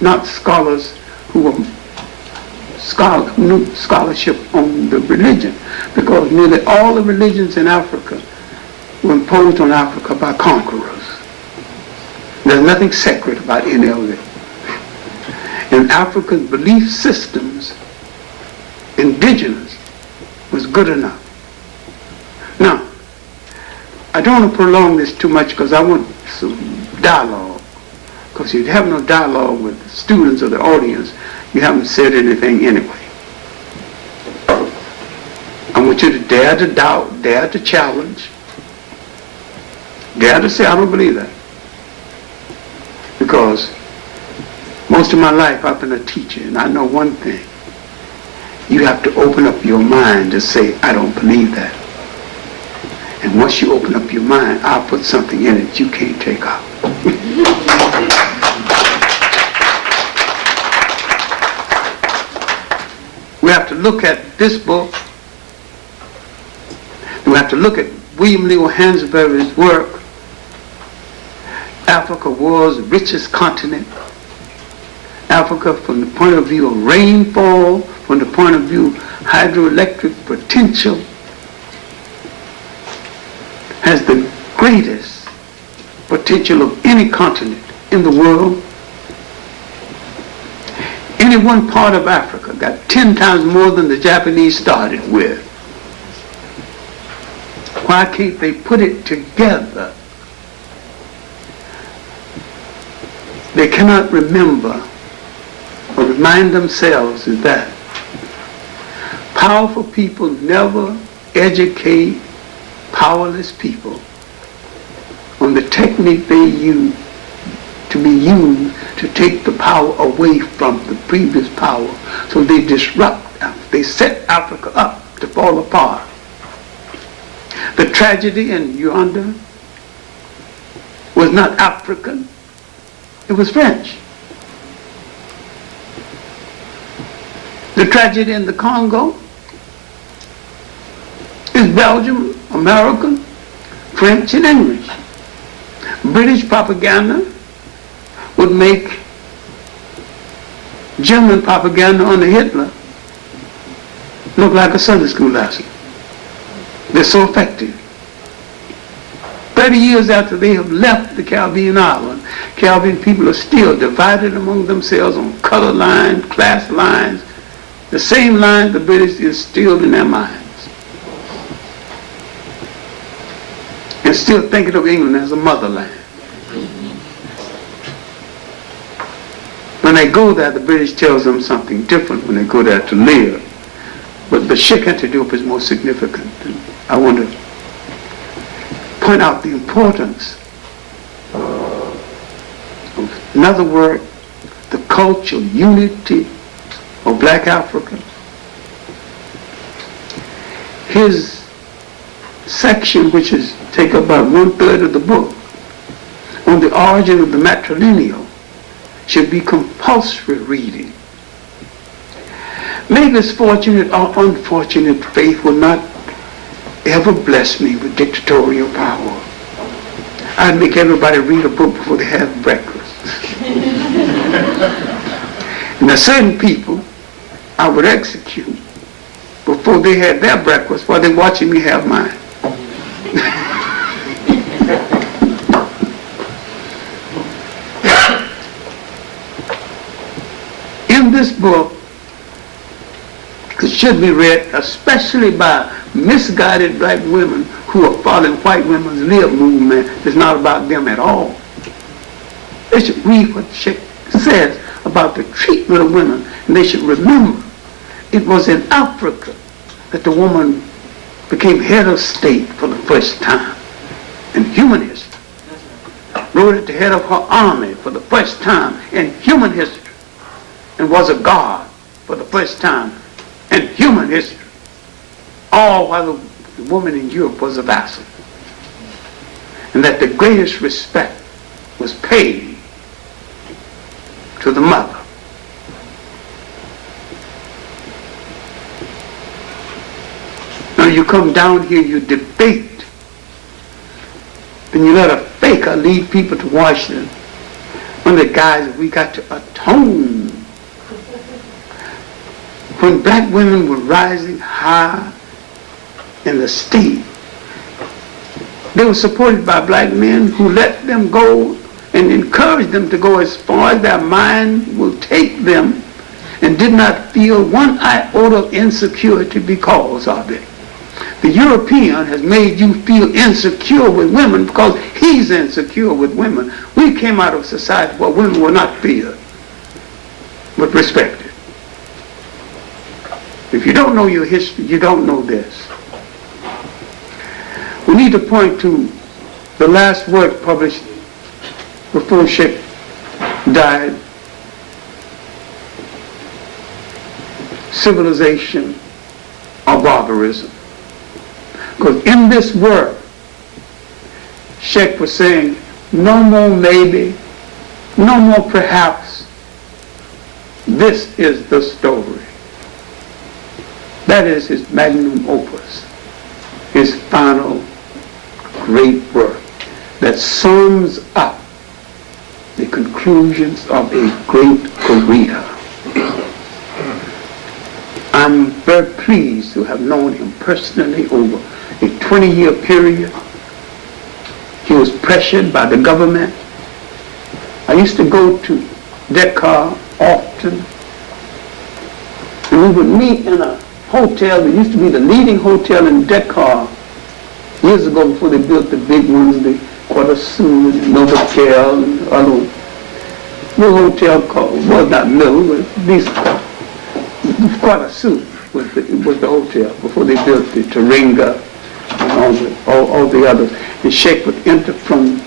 not scholars who were who knew scholarship on the religion, because nearly all the religions in Africa were imposed on Africa by conquerors. There's nothing sacred about any of it. And Africa's belief systems, indigenous, was good enough. Now, I don't want to prolong this too much because I want some dialogue. Because if you have no dialogue with the students or the audience, you haven't said anything anyway. I want you to dare to doubt, dare to challenge, dare to say, I don't believe that. Because most of my life I've been a teacher, and I know one thing. You have to open up your mind to say, I don't believe that. And once you open up your mind, I'll put something in it you can't take out. We have to look at this book. We have to look at William Leo Hansberry's work. Africa was the richest continent. Africa, from the point of view of rainfall, from the point of view of hydroelectric potential, has the greatest potential of any continent in the world. Any one part of Africa got 10 times more than the Japanese started with. Why can't they put it together? They cannot remember or remind themselves of that. Powerful people never educate powerless people on the technique they use to be used to take the power away from the previous power. So they disrupt, they set Africa up to fall apart. The tragedy in Uganda was not African, it was French. The tragedy in the Congo is Belgium, American, French, and English. British propaganda would make German propaganda under Hitler look like a Sunday school lesson. They're so effective. 30 years after they have left the Caribbean island, Caribbean people are still divided among themselves on color lines, class lines, the same line the British instilled in their minds. And still thinking of England as a motherland. When they go there, the British tells them something different when they go there to live. But Cheika Diop is more significant. I want to point out the importance of, in other words, the cultural unity of black Africans. His section, which is take up about 1/3 of the book, on the origin of the matrilineal, should be compulsory reading. May this fortunate or unfortunate faith will not ever bless me with dictatorial power. I'd make everybody read a book before they have breakfast. And there are certain people I would execute before they had their breakfast while they're watching me have mine. In this book, it should be read especially by misguided black women who are following white women's lib movement. It's not about them at all. They should read what Cheika says about the treatment of women, and they should remember it was in Africa that the woman became head of state for the first time in human history. Rode at the head of her army for the first time in human history, and was a god for the first time in human history, all while the woman in Europe was a vassal. And that the greatest respect was paid to the mother. Now you come down here, you debate, and you let a faker lead people to Washington. One of the guys, we got to atone. When black women were rising high in the state, they were supported by black men who let them go and encouraged them to go as far as their mind will take them, and did not feel one iota of insecurity because of it. The European has made you feel insecure with women because he's insecure with women. We came out of a society where women were not feared, but respected. If you don't know your history, you don't know this. We need to point to the last work published before Cheika died, Civilization or Barbarism. Because in this work, Cheika was saying, no more maybe, no more perhaps, this is the story. That is his magnum opus, his final great work that sums up the conclusions of a great career. I'm very pleased to have known him personally over a 20-year period. He was pressured by the government. I used to go to Dakar often, and we would meet in a hotel that used to be the leading hotel in Dakar years ago before they built the big ones, the Quarter Sud, Novotel, and other little hotel called, well, not little, but these Quarter Sud was the hotel before they built the Taringa and all the others. And Cheika would enter from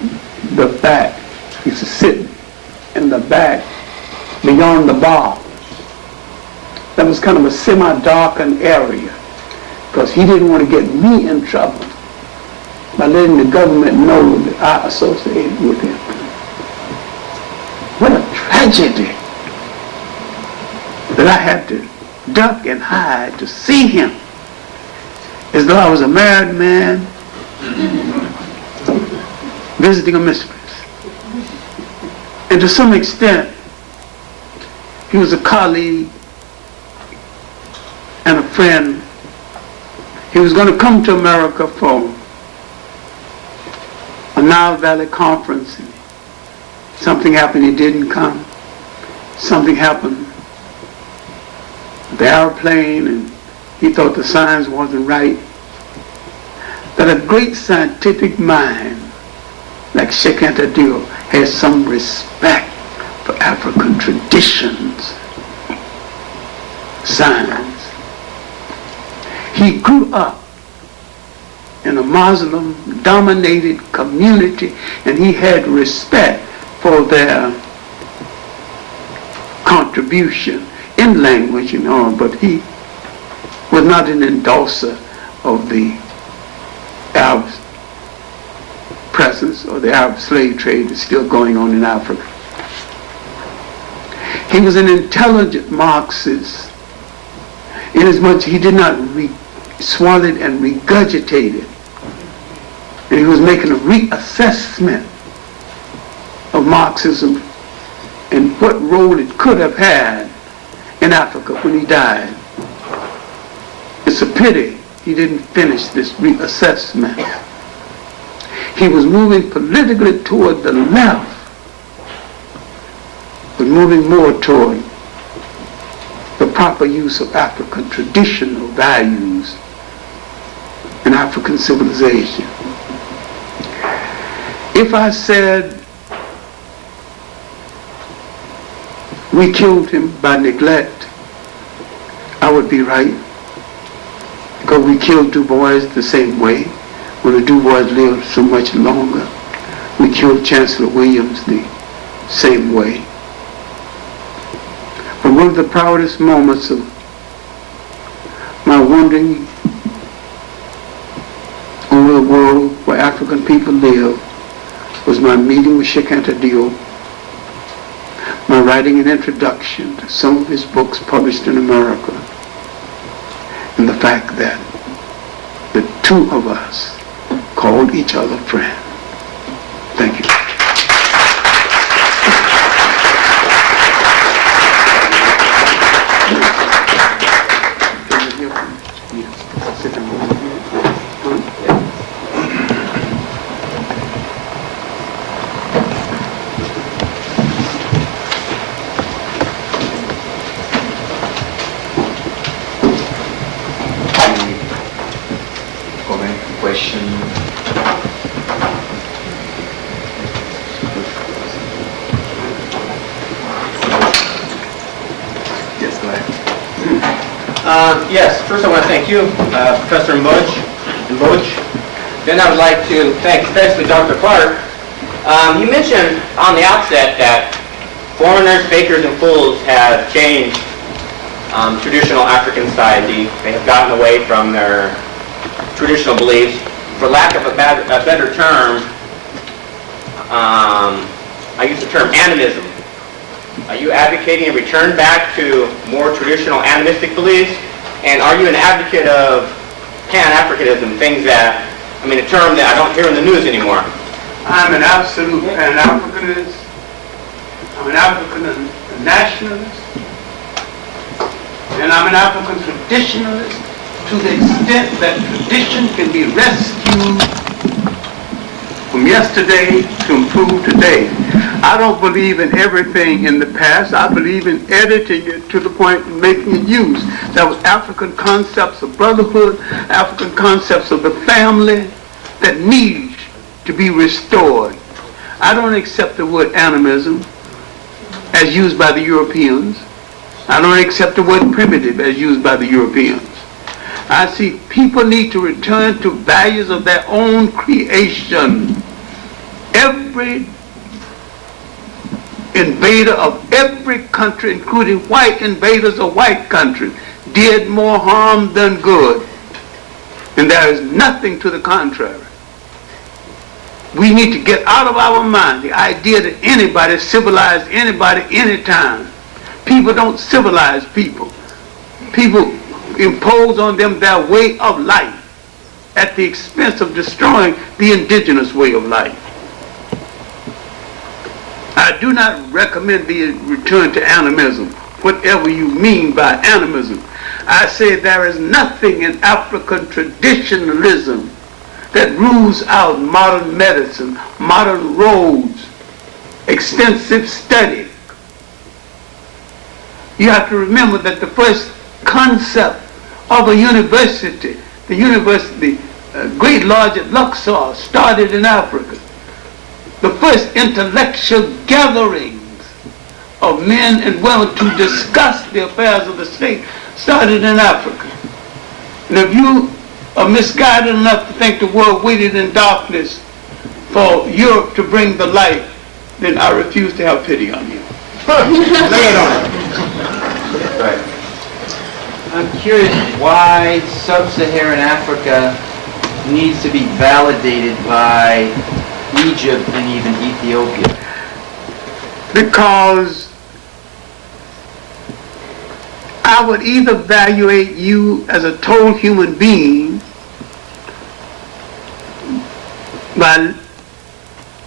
the back. He used to sit in the back beyond the bar. That was kind of a semi-darkened area because he didn't want to get me in trouble by letting the government know that I associated with him. What a tragedy that I had to duck and hide to see him as though I was a married man visiting a mistress. And to some extent, he was a colleague and a friend. He was going to come to America for a Nile Valley conference. Something happened, he didn't come. Something happened with the airplane, and he thought the science wasn't right. That a great scientific mind like Cheika Anta Diop has some respect for African traditions, science. He grew up in a Muslim-dominated community, and he had respect for their contribution in language and all, but he was not an endorser of the Arab presence or the Arab slave trade that's still going on in Africa. He was an intelligent Marxist, inasmuch he did not swallow it and regurgitate it. And he was making a reassessment of Marxism and what role it could have had in Africa when he died. It's a pity he didn't finish this reassessment. He was moving politically toward the left, but moving more toward the proper use of African traditional values and African civilization. If I said we killed him by neglect, I would be right. Because we killed Du Bois the same way. When Du Bois lived so much longer, we killed Chancellor Williams the same way. But one of the proudest moments of my wandering over the world where African people live was my meeting with Cheika Diop, my writing an introduction to some of his books published in America, and the fact that the two of us called each other friend. Thank you. Question. Yes, go ahead. Yes, first I want to thank you, Professor Mbodge. Then I would like to thank especially Dr. Clark. You mentioned on the outset that foreigners, fakers, and fools have changed traditional African society. They have gotten away from their traditional beliefs. For lack of a better term, I use the term animism. Are you advocating a return back to more traditional animistic beliefs? And are you an advocate of Pan-Africanism, things that, I mean, a term that I don't hear in the news anymore? I'm an absolute Pan-Africanist. I'm an African nationalist. And I'm an African traditionalist to the extent that tradition can be rescued from yesterday to improve today. I don't believe in everything in the past. I believe in editing it to the point of making it use. That was African concepts of brotherhood, African concepts of the family that need to be restored. I don't accept the word animism as used by the Europeans. I don't accept the word primitive as used by the Europeans. I see people need to return to values of their own creation. Every invader of every country, including white invaders of white countries, did more harm than good. And there is nothing to the contrary. We need to get out of our mind the idea that anybody civilized anybody anytime. People don't civilize people. People impose on them their way of life at the expense of destroying the indigenous way of life. I do not recommend the return to animism, whatever you mean by animism. I say there is nothing in African traditionalism that rules out modern medicine, modern roads, extensive study. You have to remember that the first concept of a university, the university, Great Lodge at Luxor, started in Africa. The first intellectual gatherings of men and women to discuss the affairs of the state started in Africa. And if you are misguided enough to think the world waited in darkness for Europe to bring the light, then I refuse to have pity on you. Lay it on. Right. I'm curious why sub-Saharan Africa needs to be validated by Egypt and even Ethiopia. Because I would either evaluate you as a total human being by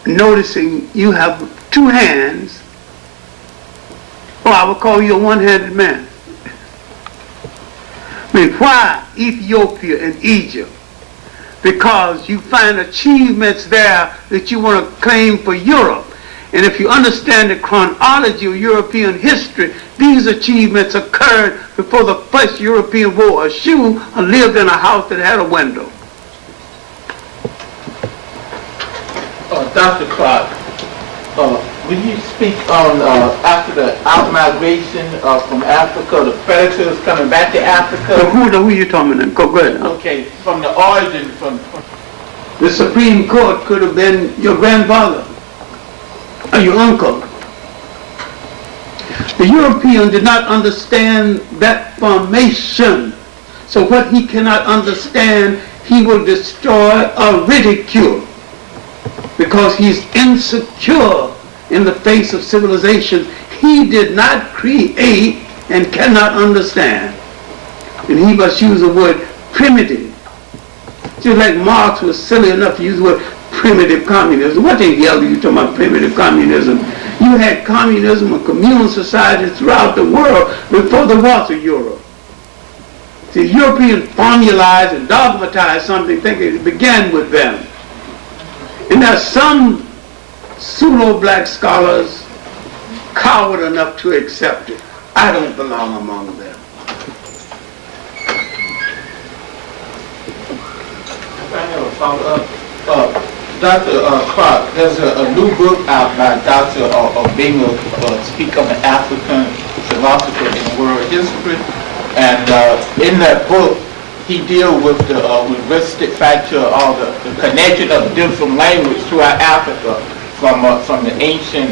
noticing you have two hands, or I would call you a one-handed man. I mean, why Ethiopia and Egypt? Because you find achievements there that you want to claim for Europe. And if you understand the chronology of European history, these achievements occurred before the first European wore a shoe or lived in a house that had a window. Dr. Clark, will you speak on after the out-migration from Africa, the predators coming back to So Africa? who are you talking about? Go ahead. Okay, from the origin, from The Supreme Court could have been your grandfather or your uncle. The European did not understand that formation. So what he cannot understand, he will destroy or ridicule, because he's insecure in the face of civilization he did not create and cannot understand. And he must use the word primitive. Just like Marx was silly enough to use the word primitive communism. What the hell are you talking about primitive communism? You had communism and communal societies throughout the world before there was a Europe. See, Europeans formalized and dogmatized something thinking it began with them. And there are some pseudo-black scholars coward enough to accept it. I don't belong among them. I have a follow-up. Dr. Clark, there's a new book out by Dr. Obinga, Speak of an African Philosopher in World History. And in that book, he deals with the linguistic factor or the connection of different languages throughout Africa, from the ancient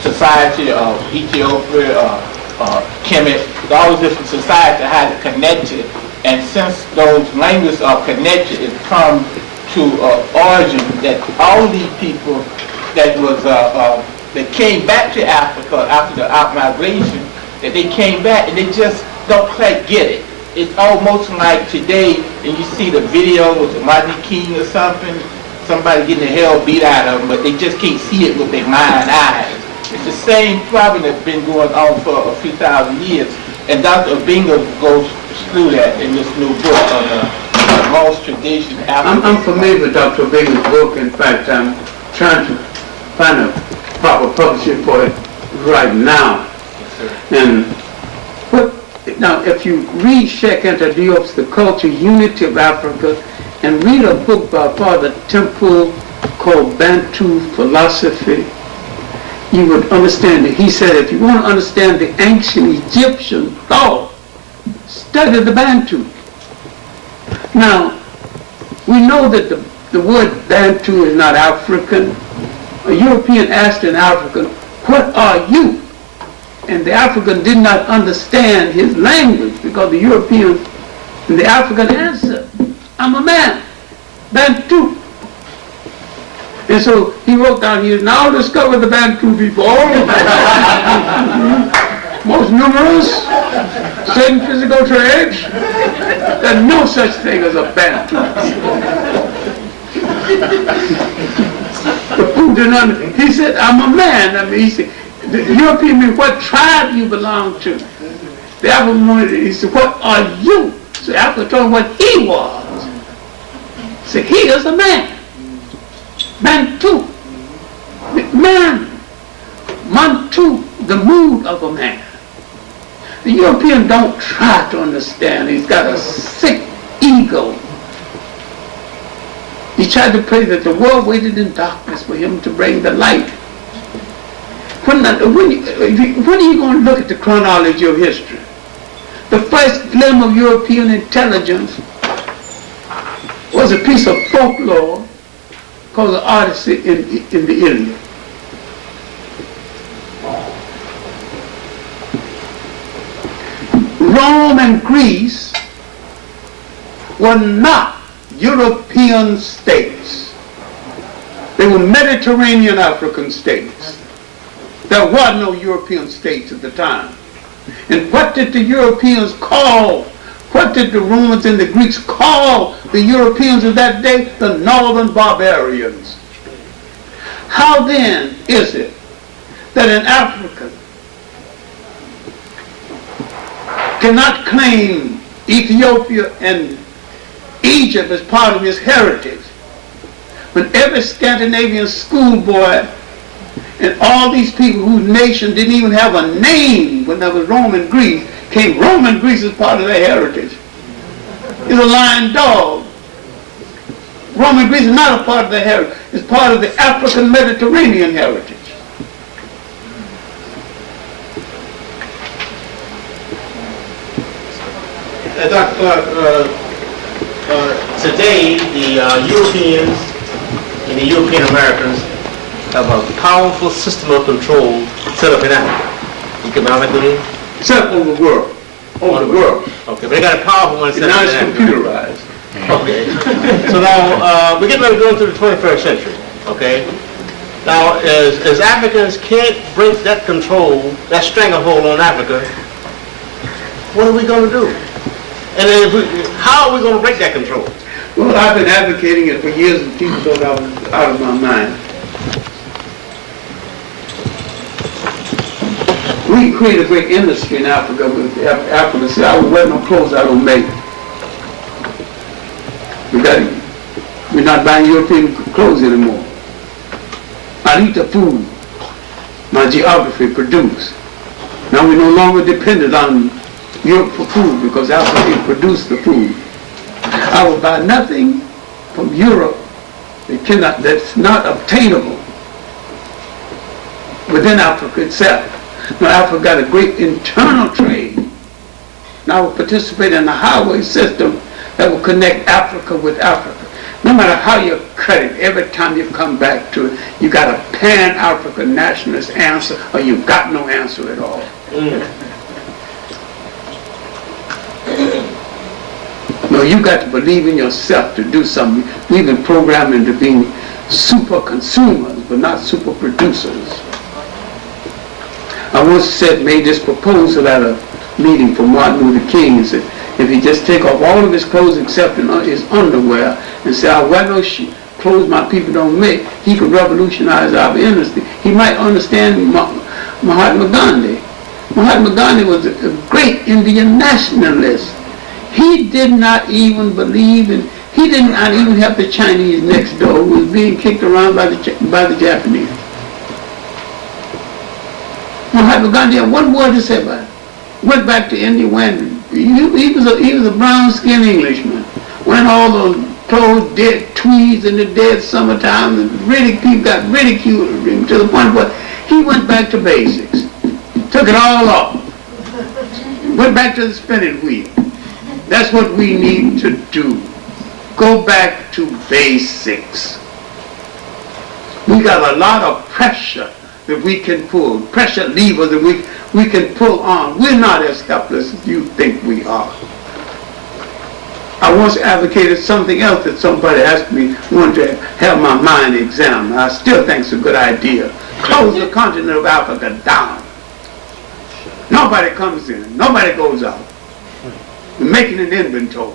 society of Ethiopia, Kemet, all those different societies, how they're connected. And since those languages are connected, it comes to origin that all these people that was that came back to Africa after the out-migration, that they came back and they just don't quite get it. It's almost like today, and you see the video with the Martin King or something, somebody getting the hell beat out of them, but they just can't see it with their mind eyes. It's the same problem that's been going on for a few thousand years, and Dr. Obinga goes through that in this new book on the lost tradition. I'm familiar with Dr. Obinga's book. In fact, I'm trying to find a proper publisher for it right now. And now, if you read Sheikh Anta Diop's The Culture Unity of Africa, and read a book by Father Temple called Bantu Philosophy, you would understand it. He said, if you want to understand the ancient Egyptian thought, study the Bantu. Now, we know that the word Bantu is not African. A European asked an African, what are you? And the African did not understand his language, because the European and the African answered, I'm a man, Bantu. And so he wrote down here, now discover the Bantu people, most numerous, certain physical traits. There's no such thing as a Bantu. The food didn't understand. He said, I'm a man. I mean, he said, the European mean, what tribe you belong to? The African wanted, he said, what are you? So Africa told him what he was. He said, he is a man. Bantu. Man. Mantu, the mood of a man. The European don't try to understand. He's got a sick ego. He tried to pray that the world waited in darkness for him to bring the light. When are you going to look at the chronology of history? The first glimmer of European intelligence was a piece of folklore called the Odyssey in the Iliad. Rome and Greece were not European states. They were Mediterranean African states. There were no European states at the time. And what did the Europeans call, what did the Romans and the Greeks call the Europeans of that day? The northern barbarians. How then is it that an African cannot claim Ethiopia and Egypt as part of his heritage, when every Scandinavian schoolboy and all these people whose nation didn't even have a name when there was Roman Greece, came Roman Greece as part of their heritage? It's a lying dog. Roman Greece is not a part of their heritage. It's part of the African Mediterranean heritage. Dr. Clark, today the Europeans and the European Americans have a powerful system of control set up in Africa, economically. Except over the world. Over the world. Okay, but they got a powerful one set And up now in it's Africa. computerized. Okay. So now, we're getting ready to go into the 21st century, okay? Now, as Africans can't break that control, that stranglehold on Africa, what are we going to do? And then how are we going to break that control? Well, I've been advocating it for years and people thought I was out of my mind. We can create a great industry in Africa, but Africa said, I will wear no clothes I don't make. We're not buying European clothes anymore. I eat the food my geography produced. Now we're no longer dependent on Europe for food because Africa produced the food. I will buy nothing from Europe that's not obtainable within Africa itself. Now Africa got a great internal trade. Now I will participate in a highway system that will connect Africa with Africa. No matter how you cut it, every time you come back to it, you got a pan-African nationalist answer, or you got no answer at all. No, you got to believe in yourself to do something. We've been programmed into being super consumers, but not super producers. I once made this proposal at a meeting for Martin Luther King and said, if he just take off all of his clothes except his underwear and say, I wear no clothes my people don't make, he could revolutionize our industry. He might understand Mahatma Gandhi. Mahatma Gandhi was a great Indian nationalist. He did not even believe in, he did not even help the Chinese next door who was being kicked around by the Japanese. Mahatma Gandhi had one word to say about it. Went back to India when he was a brown-skinned Englishman. When all those clothes, dead tweeds in the dead summertime, and people got ridiculed to the point where he went back to basics. Took it all off. Went back to the spinning wheel. That's what we need to do. Go back to basics. We got a lot of pressure that we can pull, pressure levers that we can pull on. We're not as helpless as you think we are. I once advocated something else that somebody asked me, wanted to have my mind examined. I still think it's a good idea. Close the continent of Africa down. Nobody comes in, nobody goes out. We're making an inventory.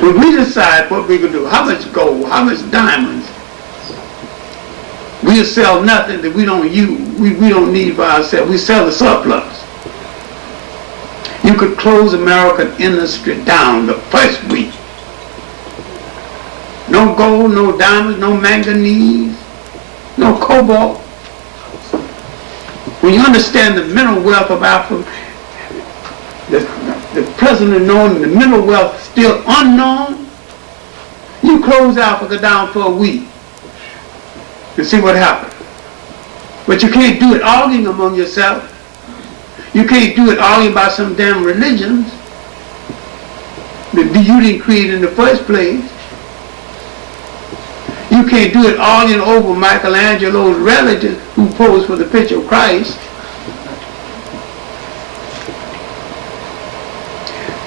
When we decide what we can do, how much gold, how much diamonds, we'll sell nothing that we don't use, we don't need for ourselves. We sell the surplus. You could close American industry down the first week. No gold, no diamonds, no manganese, no cobalt. When you understand the mineral wealth of Africa, the present known and the mineral wealth still unknown, you close Africa down for a week and see what happens. But you can't do it arguing among yourself. You can't do it arguing about some damn religions that you didn't create in the first place. You can't do it arguing over Michelangelo's relatives who posed for the picture of Christ.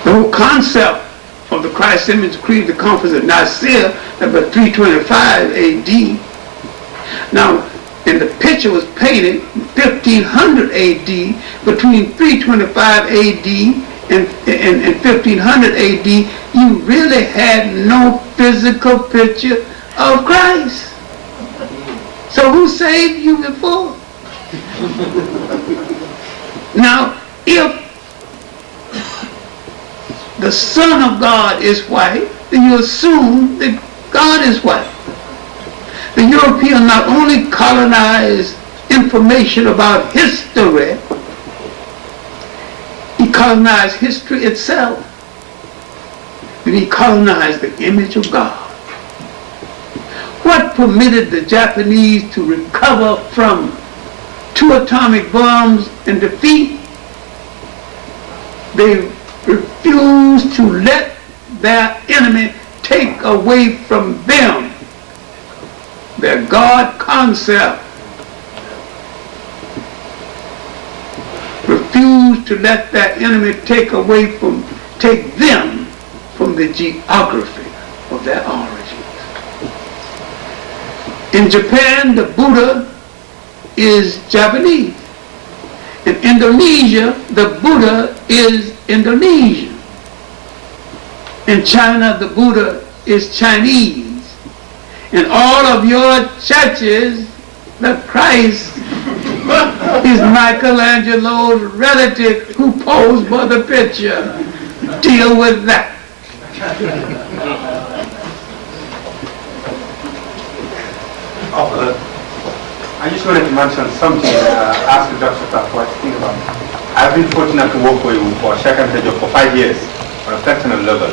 The whole concept of the Christ image created the conference of Nicaea about 325 AD. Now, and the picture was painted 1500 AD, between 325 AD and 1500 AD, you really had no physical picture of Christ. So who saved you before? Now, if the Son of God is white, then you assume that God is white. The European not only colonized information about history, he colonized history itself. And he colonized the image of God. What permitted the Japanese to recover from 2 atomic bombs and defeat? They refused to let their enemy take away from them their God concept. Refused to let their enemy take them from the geography of their origins. In Japan, the Buddha is Japanese. In Indonesia, the Buddha is Indonesian. In China, the Buddha is Chinese. In all of your churches, the Christ is Michelangelo's relative who posed for the picture. Deal with that. I just wanted to mention something, ask Dr. Clark what to think about it. I've been fortunate to work with you for Cheika and Diop for 5 years on a personal level.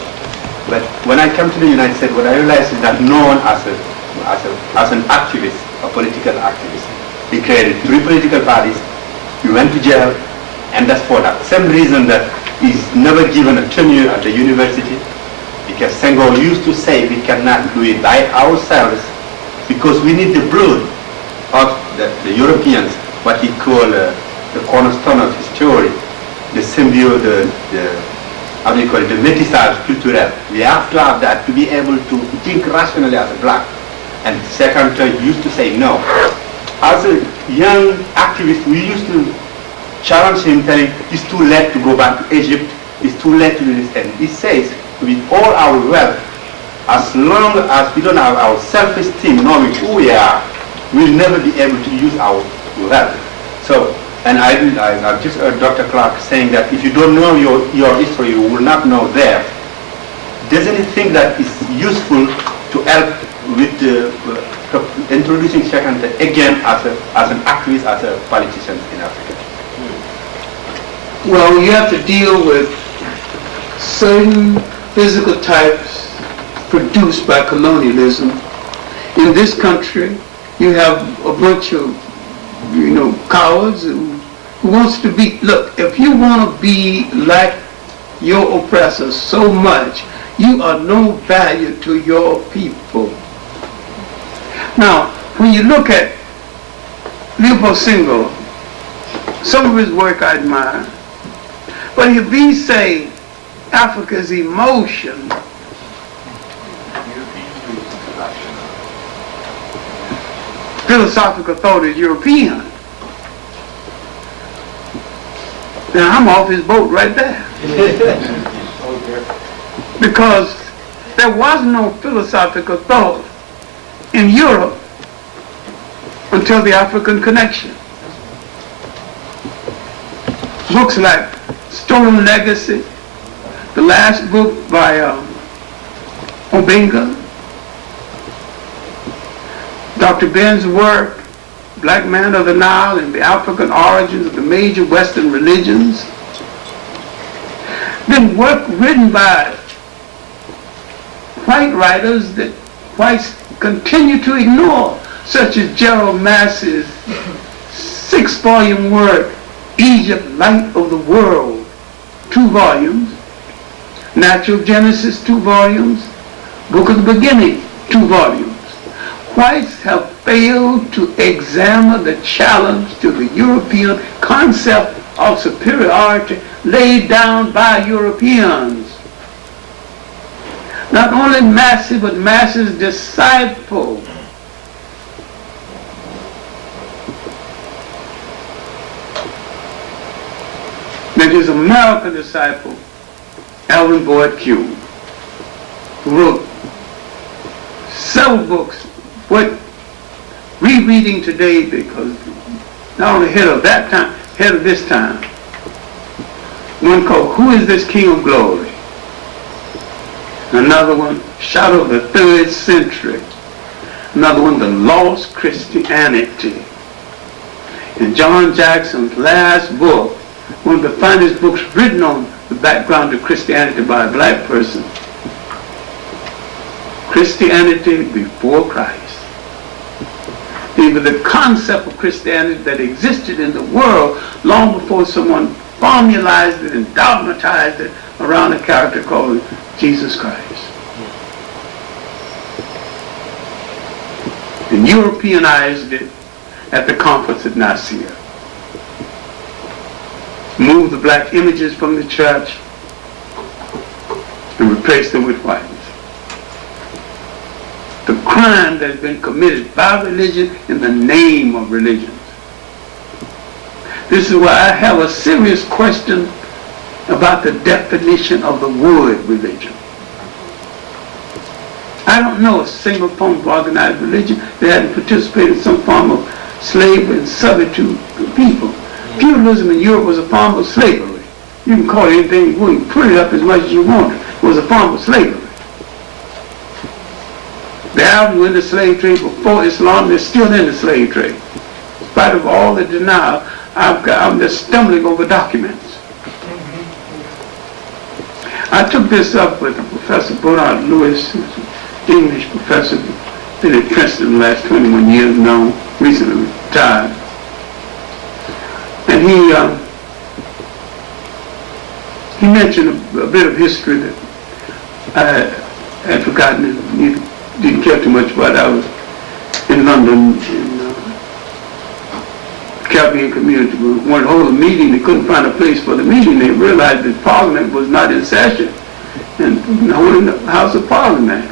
But when I came to the United States, what I realized is that no one as an activist, a political activist. He created 3 political parties, he went to jail, and that's for that same reason that he's never given a tenure at the university, because Senghor used to say we cannot do it by ourselves because we need the blood of the Europeans, what he called the cornerstone of his theory, the symbiote, how do you call it, the métissage culturel. We have to have that to be able to think rationally as a black. And second, used to say no. As a young activist, we used to challenge him, telling it's too late to go back to Egypt, it's too late to do this. And he says, with all our wealth, as long as we don't have our self-esteem, knowing who we are, we'll never be able to use our wealth. So, and I've just heard Dr. Clark saying that if you don't know your history, you will not know theirs. Doesn't he think that it's useful to help with introducing Cheika again as an activist, as a politician in Africa? Well, you have to deal with certain physical types produced by colonialism. In this country, you have a bunch of, cowards who wants to be, look, if you want to be like your oppressor so much, you are no value to your people. Now, when you look at Leopold Senghor, some of his work I admire, but if he say Africa's emotion, philosophical thought is European, then I'm off his boat right there. Because there was no philosophical thought in Europe until the African Connection. Books like Stolen Legacy, the last book by Obenga, Dr. Ben's work, Black Man of the Nile and the African Origins of the Major Western Religions, then work written by white writers that whites continue to ignore, such as Gerald Massey's 6-volume work, Egypt, Light of the World, 2 volumes, Natural Genesis, 2 volumes, Book of the Beginning, 2 volumes. Whites have failed to examine the challenge to the European concept of superiority laid down by Europeans. Not only Massey, but Massey's disciple, that his American disciple, Alvin Boyd Kuhn, who wrote several books, what rereading today, because not only ahead of that time, ahead of this time, one called Who is This King of Glory? Another one, Shadow of the Third Century. Another one, The Lost Christianity. And John Jackson's last book, one of the finest books written on the background of Christianity by a black person, Christianity Before Christ. Even the concept of Christianity that existed in the world long before someone formalized it and dogmatized it around a character called Jesus Christ. And Europeanized it at the conference at Nicaea. Moved the black images from the church and replaced them with white. The crime that has been committed by religion in the name of religion. This is why I have a serious question about the definition of the word religion. I don't know a single form of organized religion that hadn't participated in some form of slavery and servitude to people. Feudalism in Europe was a form of slavery. You can call it anything you want, you can put it up as much as you want. It was a form of slavery. The Arabs were in the slave trade before Islam, they're still in the slave trade. In spite of all the denial, I'm just stumbling over documents. I took this up with Professor Bernard Lewis, who's an English professor, been at Princeton the last 21 years now, recently retired. And he mentioned a bit of history that I had forgotten and didn't care too much about. I was in London in Caribbean community. We wanted to hold a meeting. They couldn't find a place for the meeting. They realized that Parliament was not in session and holding the House of Parliament.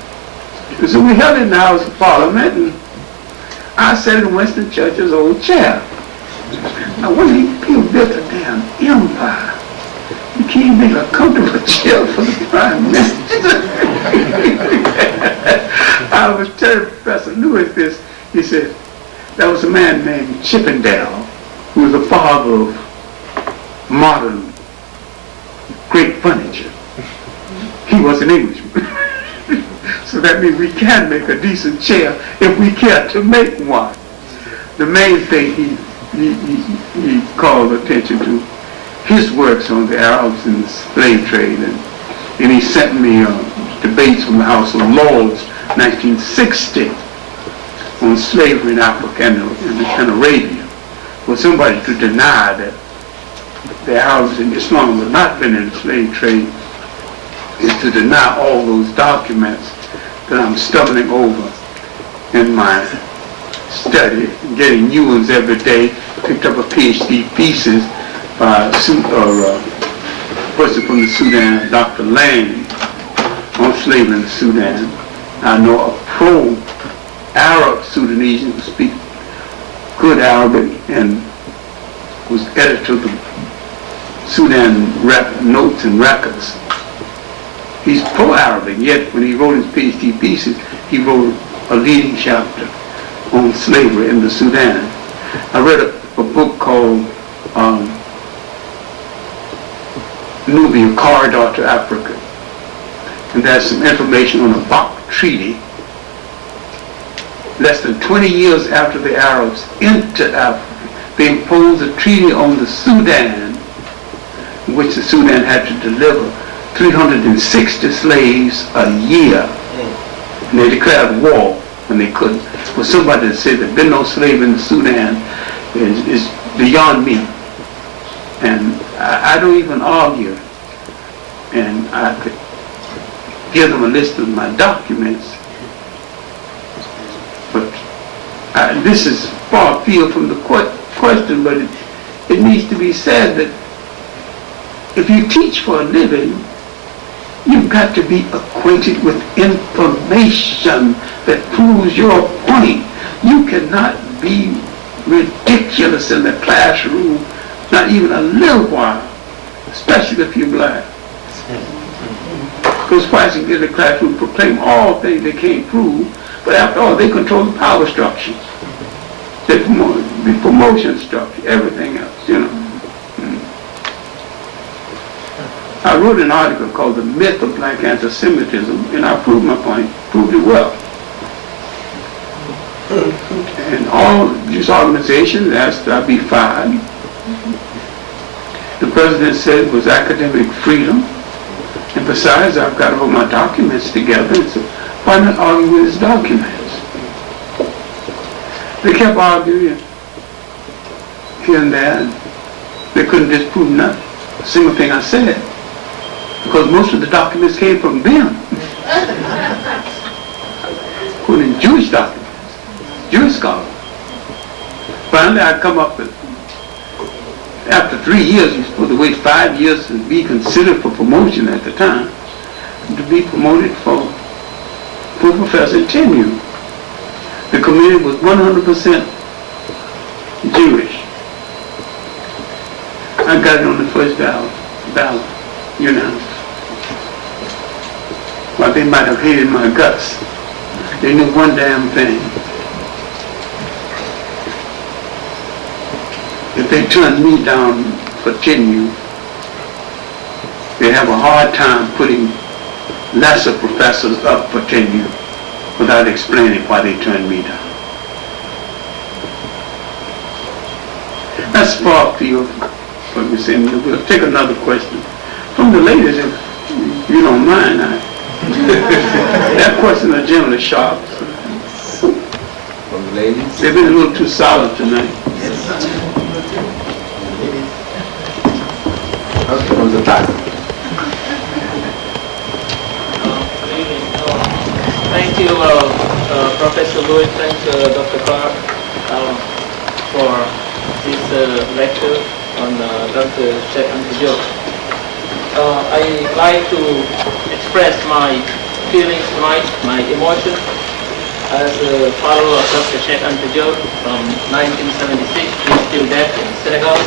And so we held it in the House of Parliament, and I sat in Winston Churchill's old chair. Now, when people built a damn empire, you can't make a comfortable chair for the Prime Minister. I was telling Professor Lewis this. He said, there was a man named Chippendale, who was the father of modern great furniture. He was an Englishman. So that means we can make a decent chair if we care to make one. The main thing he called attention to his works on the Arabs and the slave trade, and he sent me debates from the House of Lords, 1960, on slavery in Africa and Arabia. For somebody to deny that the Arabs and Islam had not been in the slave trade is to deny all those documents that I'm stumbling over in my study, getting new ones every day. Picked up a PhD thesis by a person from the Sudan, Dr. Lang, on slavery in the Sudan. I know a pro-Arab Sudanese who speaks good Arabic and was editor of the Sudan Notes and Records. He's pro-Arabic, yet when he wrote his PhD thesis, he wrote a leading chapter on slavery in the Sudan. I read a book called Nubia, Corridor to Africa. And there's some information on the Bach Treaty. Less than 20 years after the Arabs entered Africa, they imposed a treaty on the Sudan, in which the Sudan had to deliver 360 slaves a year. And they declared war when they couldn't. For somebody to say there's been no slave in the Sudan is beyond me. And I don't even argue. And I could give them a list of my documents. But this is far afield from the question, but it needs to be said that if you teach for a living, you've got to be acquainted with information that proves your point. You cannot be ridiculous in the classroom, not even a little while, especially if you're black. Because whites can get in the classroom, proclaim all things they can't prove, but after all, they control the power structure, the promotion structure, everything else, you know. I wrote an article called The Myth of Black Anti-Semitism, and I proved my point, proved it well. And all these organizations asked that I be fired. The president said it was academic freedom. And besides, I've got all my documents together, and so why not argue with his documents? They kept arguing here and there, and they couldn't disprove nothing, a single thing I said, because most of the documents came from them, including Jewish documents, Jewish scholars. Finally, I come up with, after 3 years, you're supposed to wait 5 years to be considered for promotion at the time, to be promoted for full professor tenure. The committee was 100% Jewish. I got it on the first ballot, you know. Well, they might have hated my guts. They knew one damn thing. If they turn me down for tenure, they have a hard time putting lesser professors up for tenure without explaining why they turned me down. That's spark to you. Let me say, we'll take another question from the ladies, if you don't mind. That question is generally sharp. From the ladies. They've been a little too solid tonight. Okay, from the back. Thank you, Professor Lloyd. Thanks, Dr. Clark, for this lecture on Dr. Cheika and Diop. I like to express my feelings tonight, my emotion, as a follower of Dr. Cheika and Diop from 1976. He's still dead in Senegal.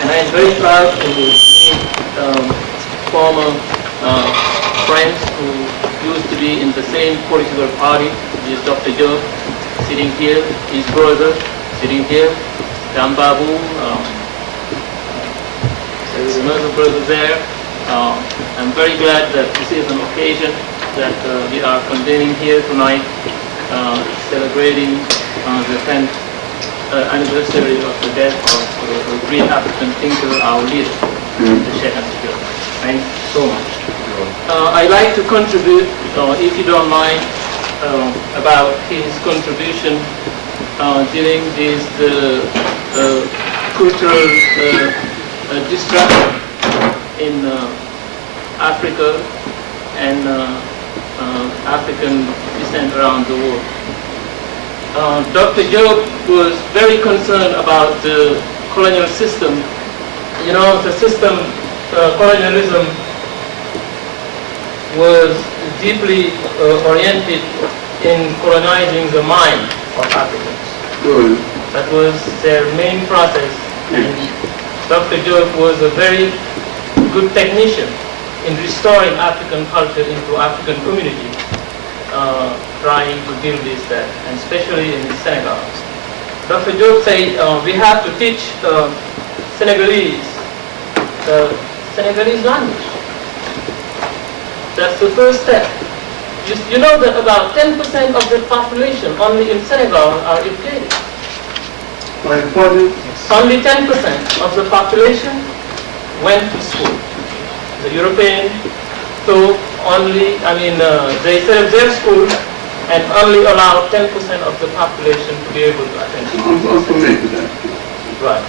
And I am very proud to meet former friends who used to be in the same political party as Dr. Diop, sitting here, his brother sitting here, Jambabu, there is another brother there. I'm very glad that this is an occasion that we are convening here tonight, celebrating the 10th anniversary of the death of a great African thinker, our leader, Dr. Cheika and Diop. Thank you so much. I'd like to contribute, if you don't mind, about his contribution during this cultural disruption in Africa and African descent around the world. Dr. Diop was very concerned about the colonial system. You know, the system, colonialism, was deeply oriented in colonizing the mind of Africans. That was their main process, and Dr. Diop was a very good technician in restoring African culture into African community, trying to deal with that, and especially in Senegal. Dr. Diop said we have to teach Senegalese language. That's the first step. You know that about 10% of the population only in Senegal are educated. Only 10% of the population went to school. The European, so only, they set up their schools and only allow 10% of the population to be able to attend school. Right.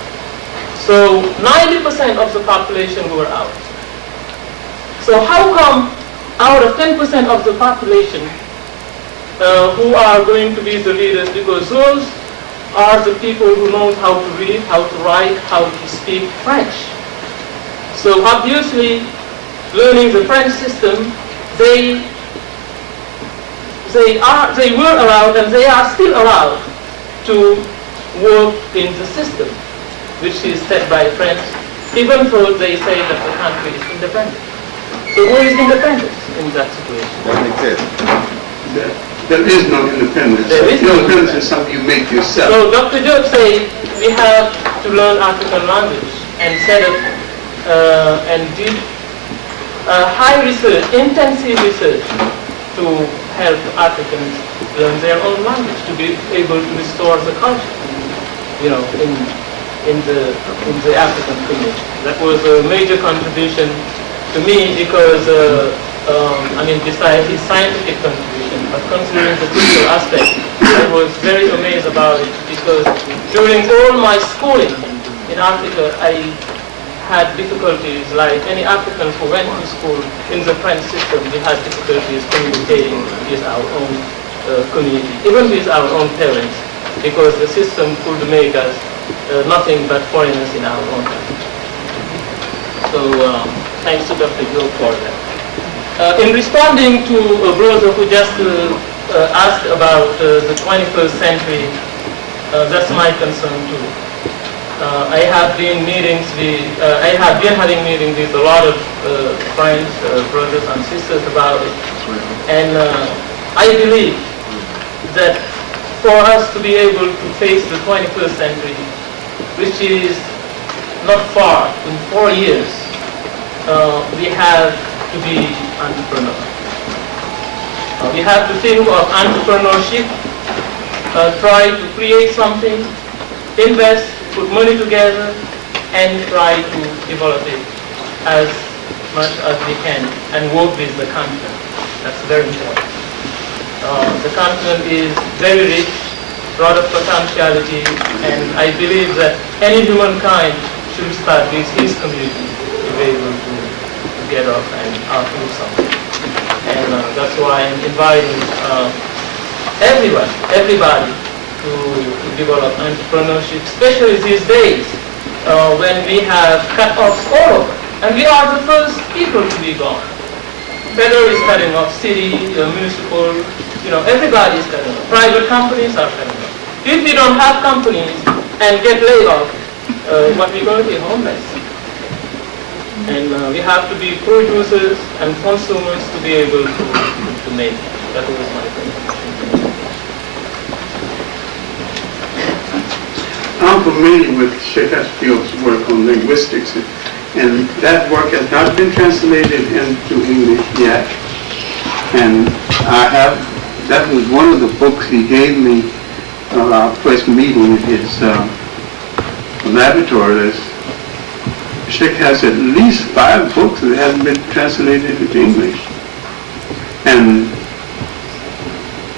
So 90% of the population were out. So how come out of 10% of the population who are going to be the leaders, because those are the people who know how to read, how to write, how to speak French. So obviously, learning the French system, they were allowed and they are still allowed to work in the system, which is set by French even though they say that the country is independent. So where is independence in that situation? Doesn't exist. There is no independence. There is no Independence is something you make yourself. So Dr. Diop said we have to learn African language and set up and did high research, intensive research to help Africans learn their own language, to be able to restore the culture, you know, in the African community. That was a major contribution to me because, I mean, besides his scientific contribution, but considering the cultural aspect, I was very amazed about it because during all my schooling in Africa, I had difficulties like any Africans who went to school in the French system. We had difficulties communicating with our own community, even with our own parents, because the system could make us nothing but foreigners in our own country. So thanks to Dr. Diop for that. In responding to a brother who just asked about the 21st century, that's my concern too. I have been having meetings with a lot of friends, brothers and sisters about it, and I believe that for us to be able to face the 21st century, which is not far, in 4 years, we have to be entrepreneurs. We have to think of entrepreneurship, try to create something, invest, put money together, and try to develop it as much as we can and work with the continent. That's very important. The continent is very rich, lot of potentiality, and I believe that any humankind should start with his community to be able to get up and do something. And that's why I'm inviting everybody to develop entrepreneurship, especially these days when we have cut-offs all over. And we are the first people to be gone. Federal is cutting off, city, municipal, you know, everybody is cutting off. Private companies are cutting off. If we don't have companies and get laid off, what we're going to be homeless. And we have to be producers and consumers to be able to make it. That was my contribution. I'm familiar with Cheika's work on linguistics, and that work has not been translated into English yet. And that was one of the books he gave me our first meeting at his laboratory. Cheika has at least 5 books that haven't been translated into English. And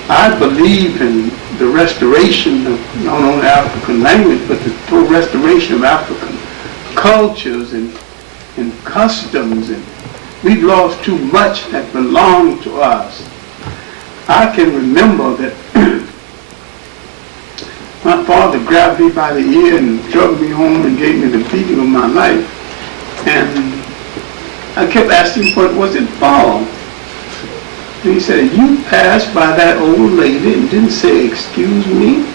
I believe in the restoration of not only African language, but the full restoration of African cultures and customs. And we've lost too much that belonged to us. I can remember that my father grabbed me by the ear and drugged me home and gave me the beating of my life. And I kept asking what was it for. And he said, you passed by that old lady and didn't say excuse me,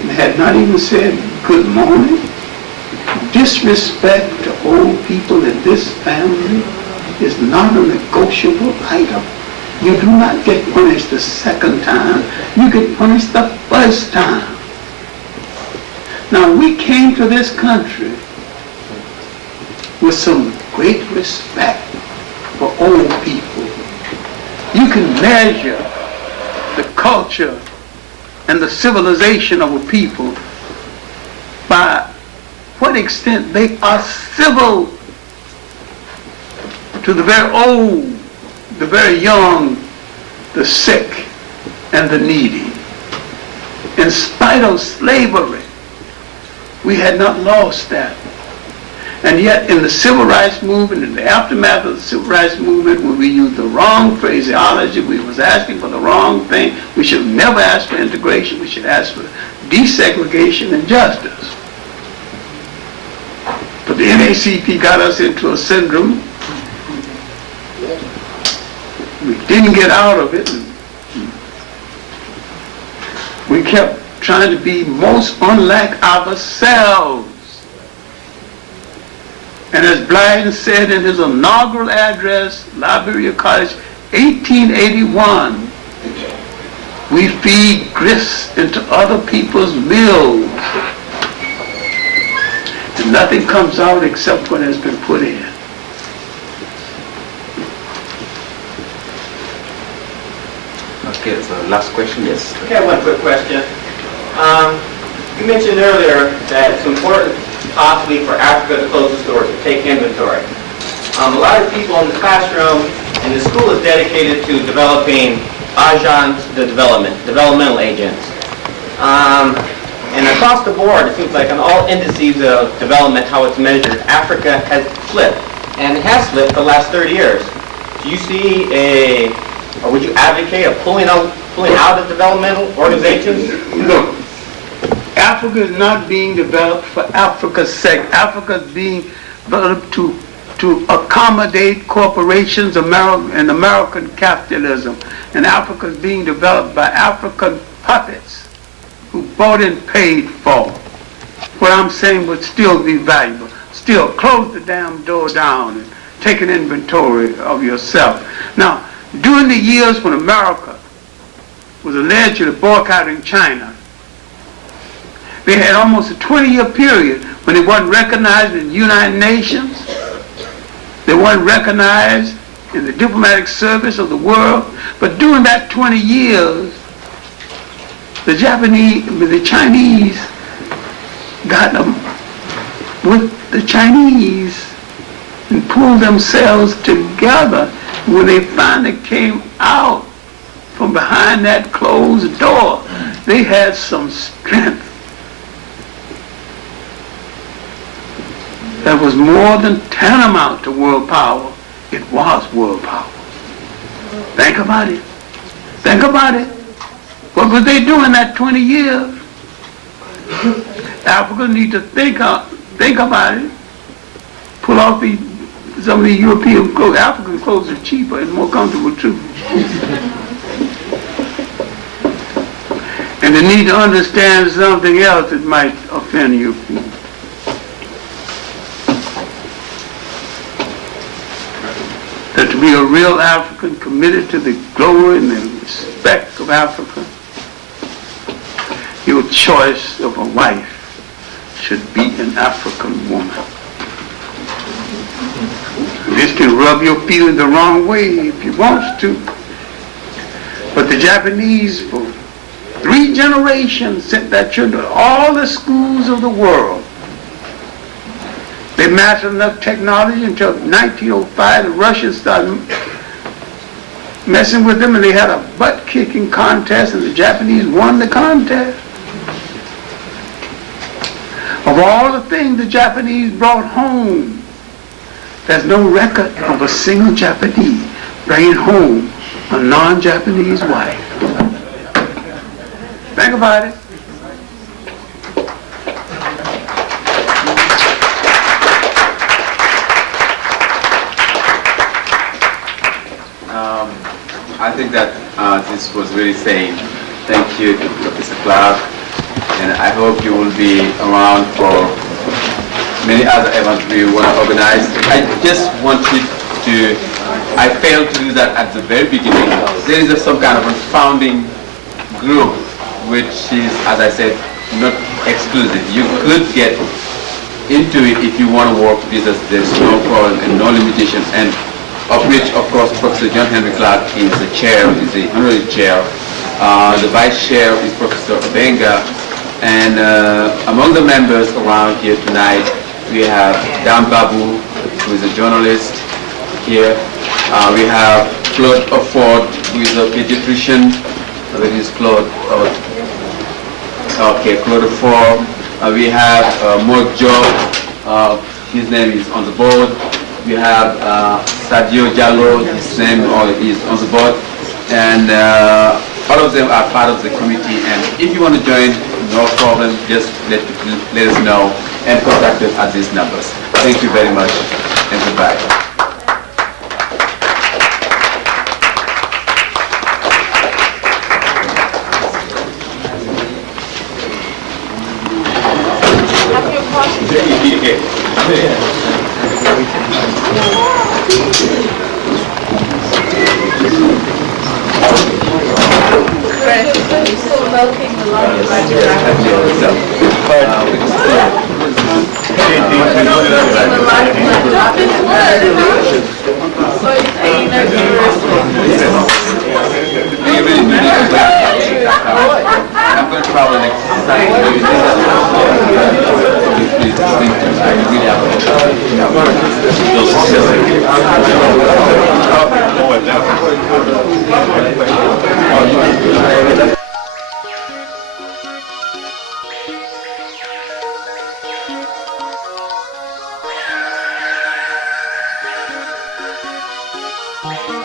and had not even said good morning. Disrespect to old people in this family is not a negotiable item. You do not get punished the second time. You get punished the first time. Now, we came to this country with some great respect for old people. You can measure the culture and the civilization of a people by what extent they are civil to the very old, the very young, the sick, and the needy. In spite of slavery, we had not lost that. And yet in the civil rights movement, in the aftermath of the civil rights movement, when we used the wrong phraseology, we was asking for the wrong thing. We should never ask for integration. We should ask for desegregation and justice. But the NACP got us into a syndrome. We didn't get out of it. We kept trying to be most unlike ourselves. And as Blyden said in his inaugural address, Liberia College, 1881, we feed grist into other people's mills. And nothing comes out except what has been put in. Okay, so last question, yes. Okay, one quick question. You mentioned earlier that it's important possibly for Africa to close the stores, to take inventory. A lot of people in the classroom and the school is dedicated to developing agents de development, developmental agents. And across the board, it seems like on all indices of development, how it's measured, Africa has slipped. And it has slipped for the last 30 years. Do you see or would you advocate of pulling out of developmental organizations? Look, Africa is not being developed for Africa's sake. Africa is being developed to accommodate corporations and American capitalism. And Africa is being developed by African puppets who bought and paid for. What I'm saying would still be valuable. Still, close the damn door down and take an inventory of yourself. Now, during the years when America was allegedly boycotting China, they had almost a 20-year period when it wasn't recognized in the United Nations. They weren't recognized in the diplomatic service of the world. But during that 20 years, the Chinese got them with the Chinese and pulled themselves together. When they finally came out from behind that closed door, they had some strength that was more than tantamount to world power. It was world power. Think about it. Think about it. What was they doing that 20 years? Africa need to think about it. Pull off some of the European clothes. African clothes are cheaper and more comfortable too. And they need to understand something else that might offend you. That to be a real African committed to the glory and the respect of Africa, your choice of a wife should be an African woman. This can rub your feelings the wrong way if you want to. But the Japanese, for 3 generations, sent their children to all the schools of the world. They mastered enough technology until 1905 the Russians started messing with them, and they had a butt-kicking contest, and the Japanese won the contest. Of all the things the Japanese brought home, there's no record of a single Japanese bringing home a non-Japanese wife. Think about it. I think that this was really saying thank you to Professor Clark, and I hope you will be around for many other events we want to organize. I just wanted to, I failed to do that at the very beginning. There is some kind of a founding group which is, as I said, not exclusive. You could get into it if you want to work with us. There's no problem and no limitation. And of which, of course, Professor John Henry Clark is the chair, is the honorary chair. The vice chair is Professor Obenga. And among the members around here tonight, we have Dan Babu, who is a journalist here. We have Claude Afford, who is a pediatrician. Where is Claude? Okay, Claude Afford. We have Mark Job. His name is on the board. We have Sadio Jallo, his name is on the board, and all of them are part of the committee. And if you want to join, no problem, just let us know and contact us at these numbers. Thank you very much, and goodbye. Have your questions? invoking the law of So, So you're taking that I'm going to travel next Saturday. Please, I really appreciate it. Thank you.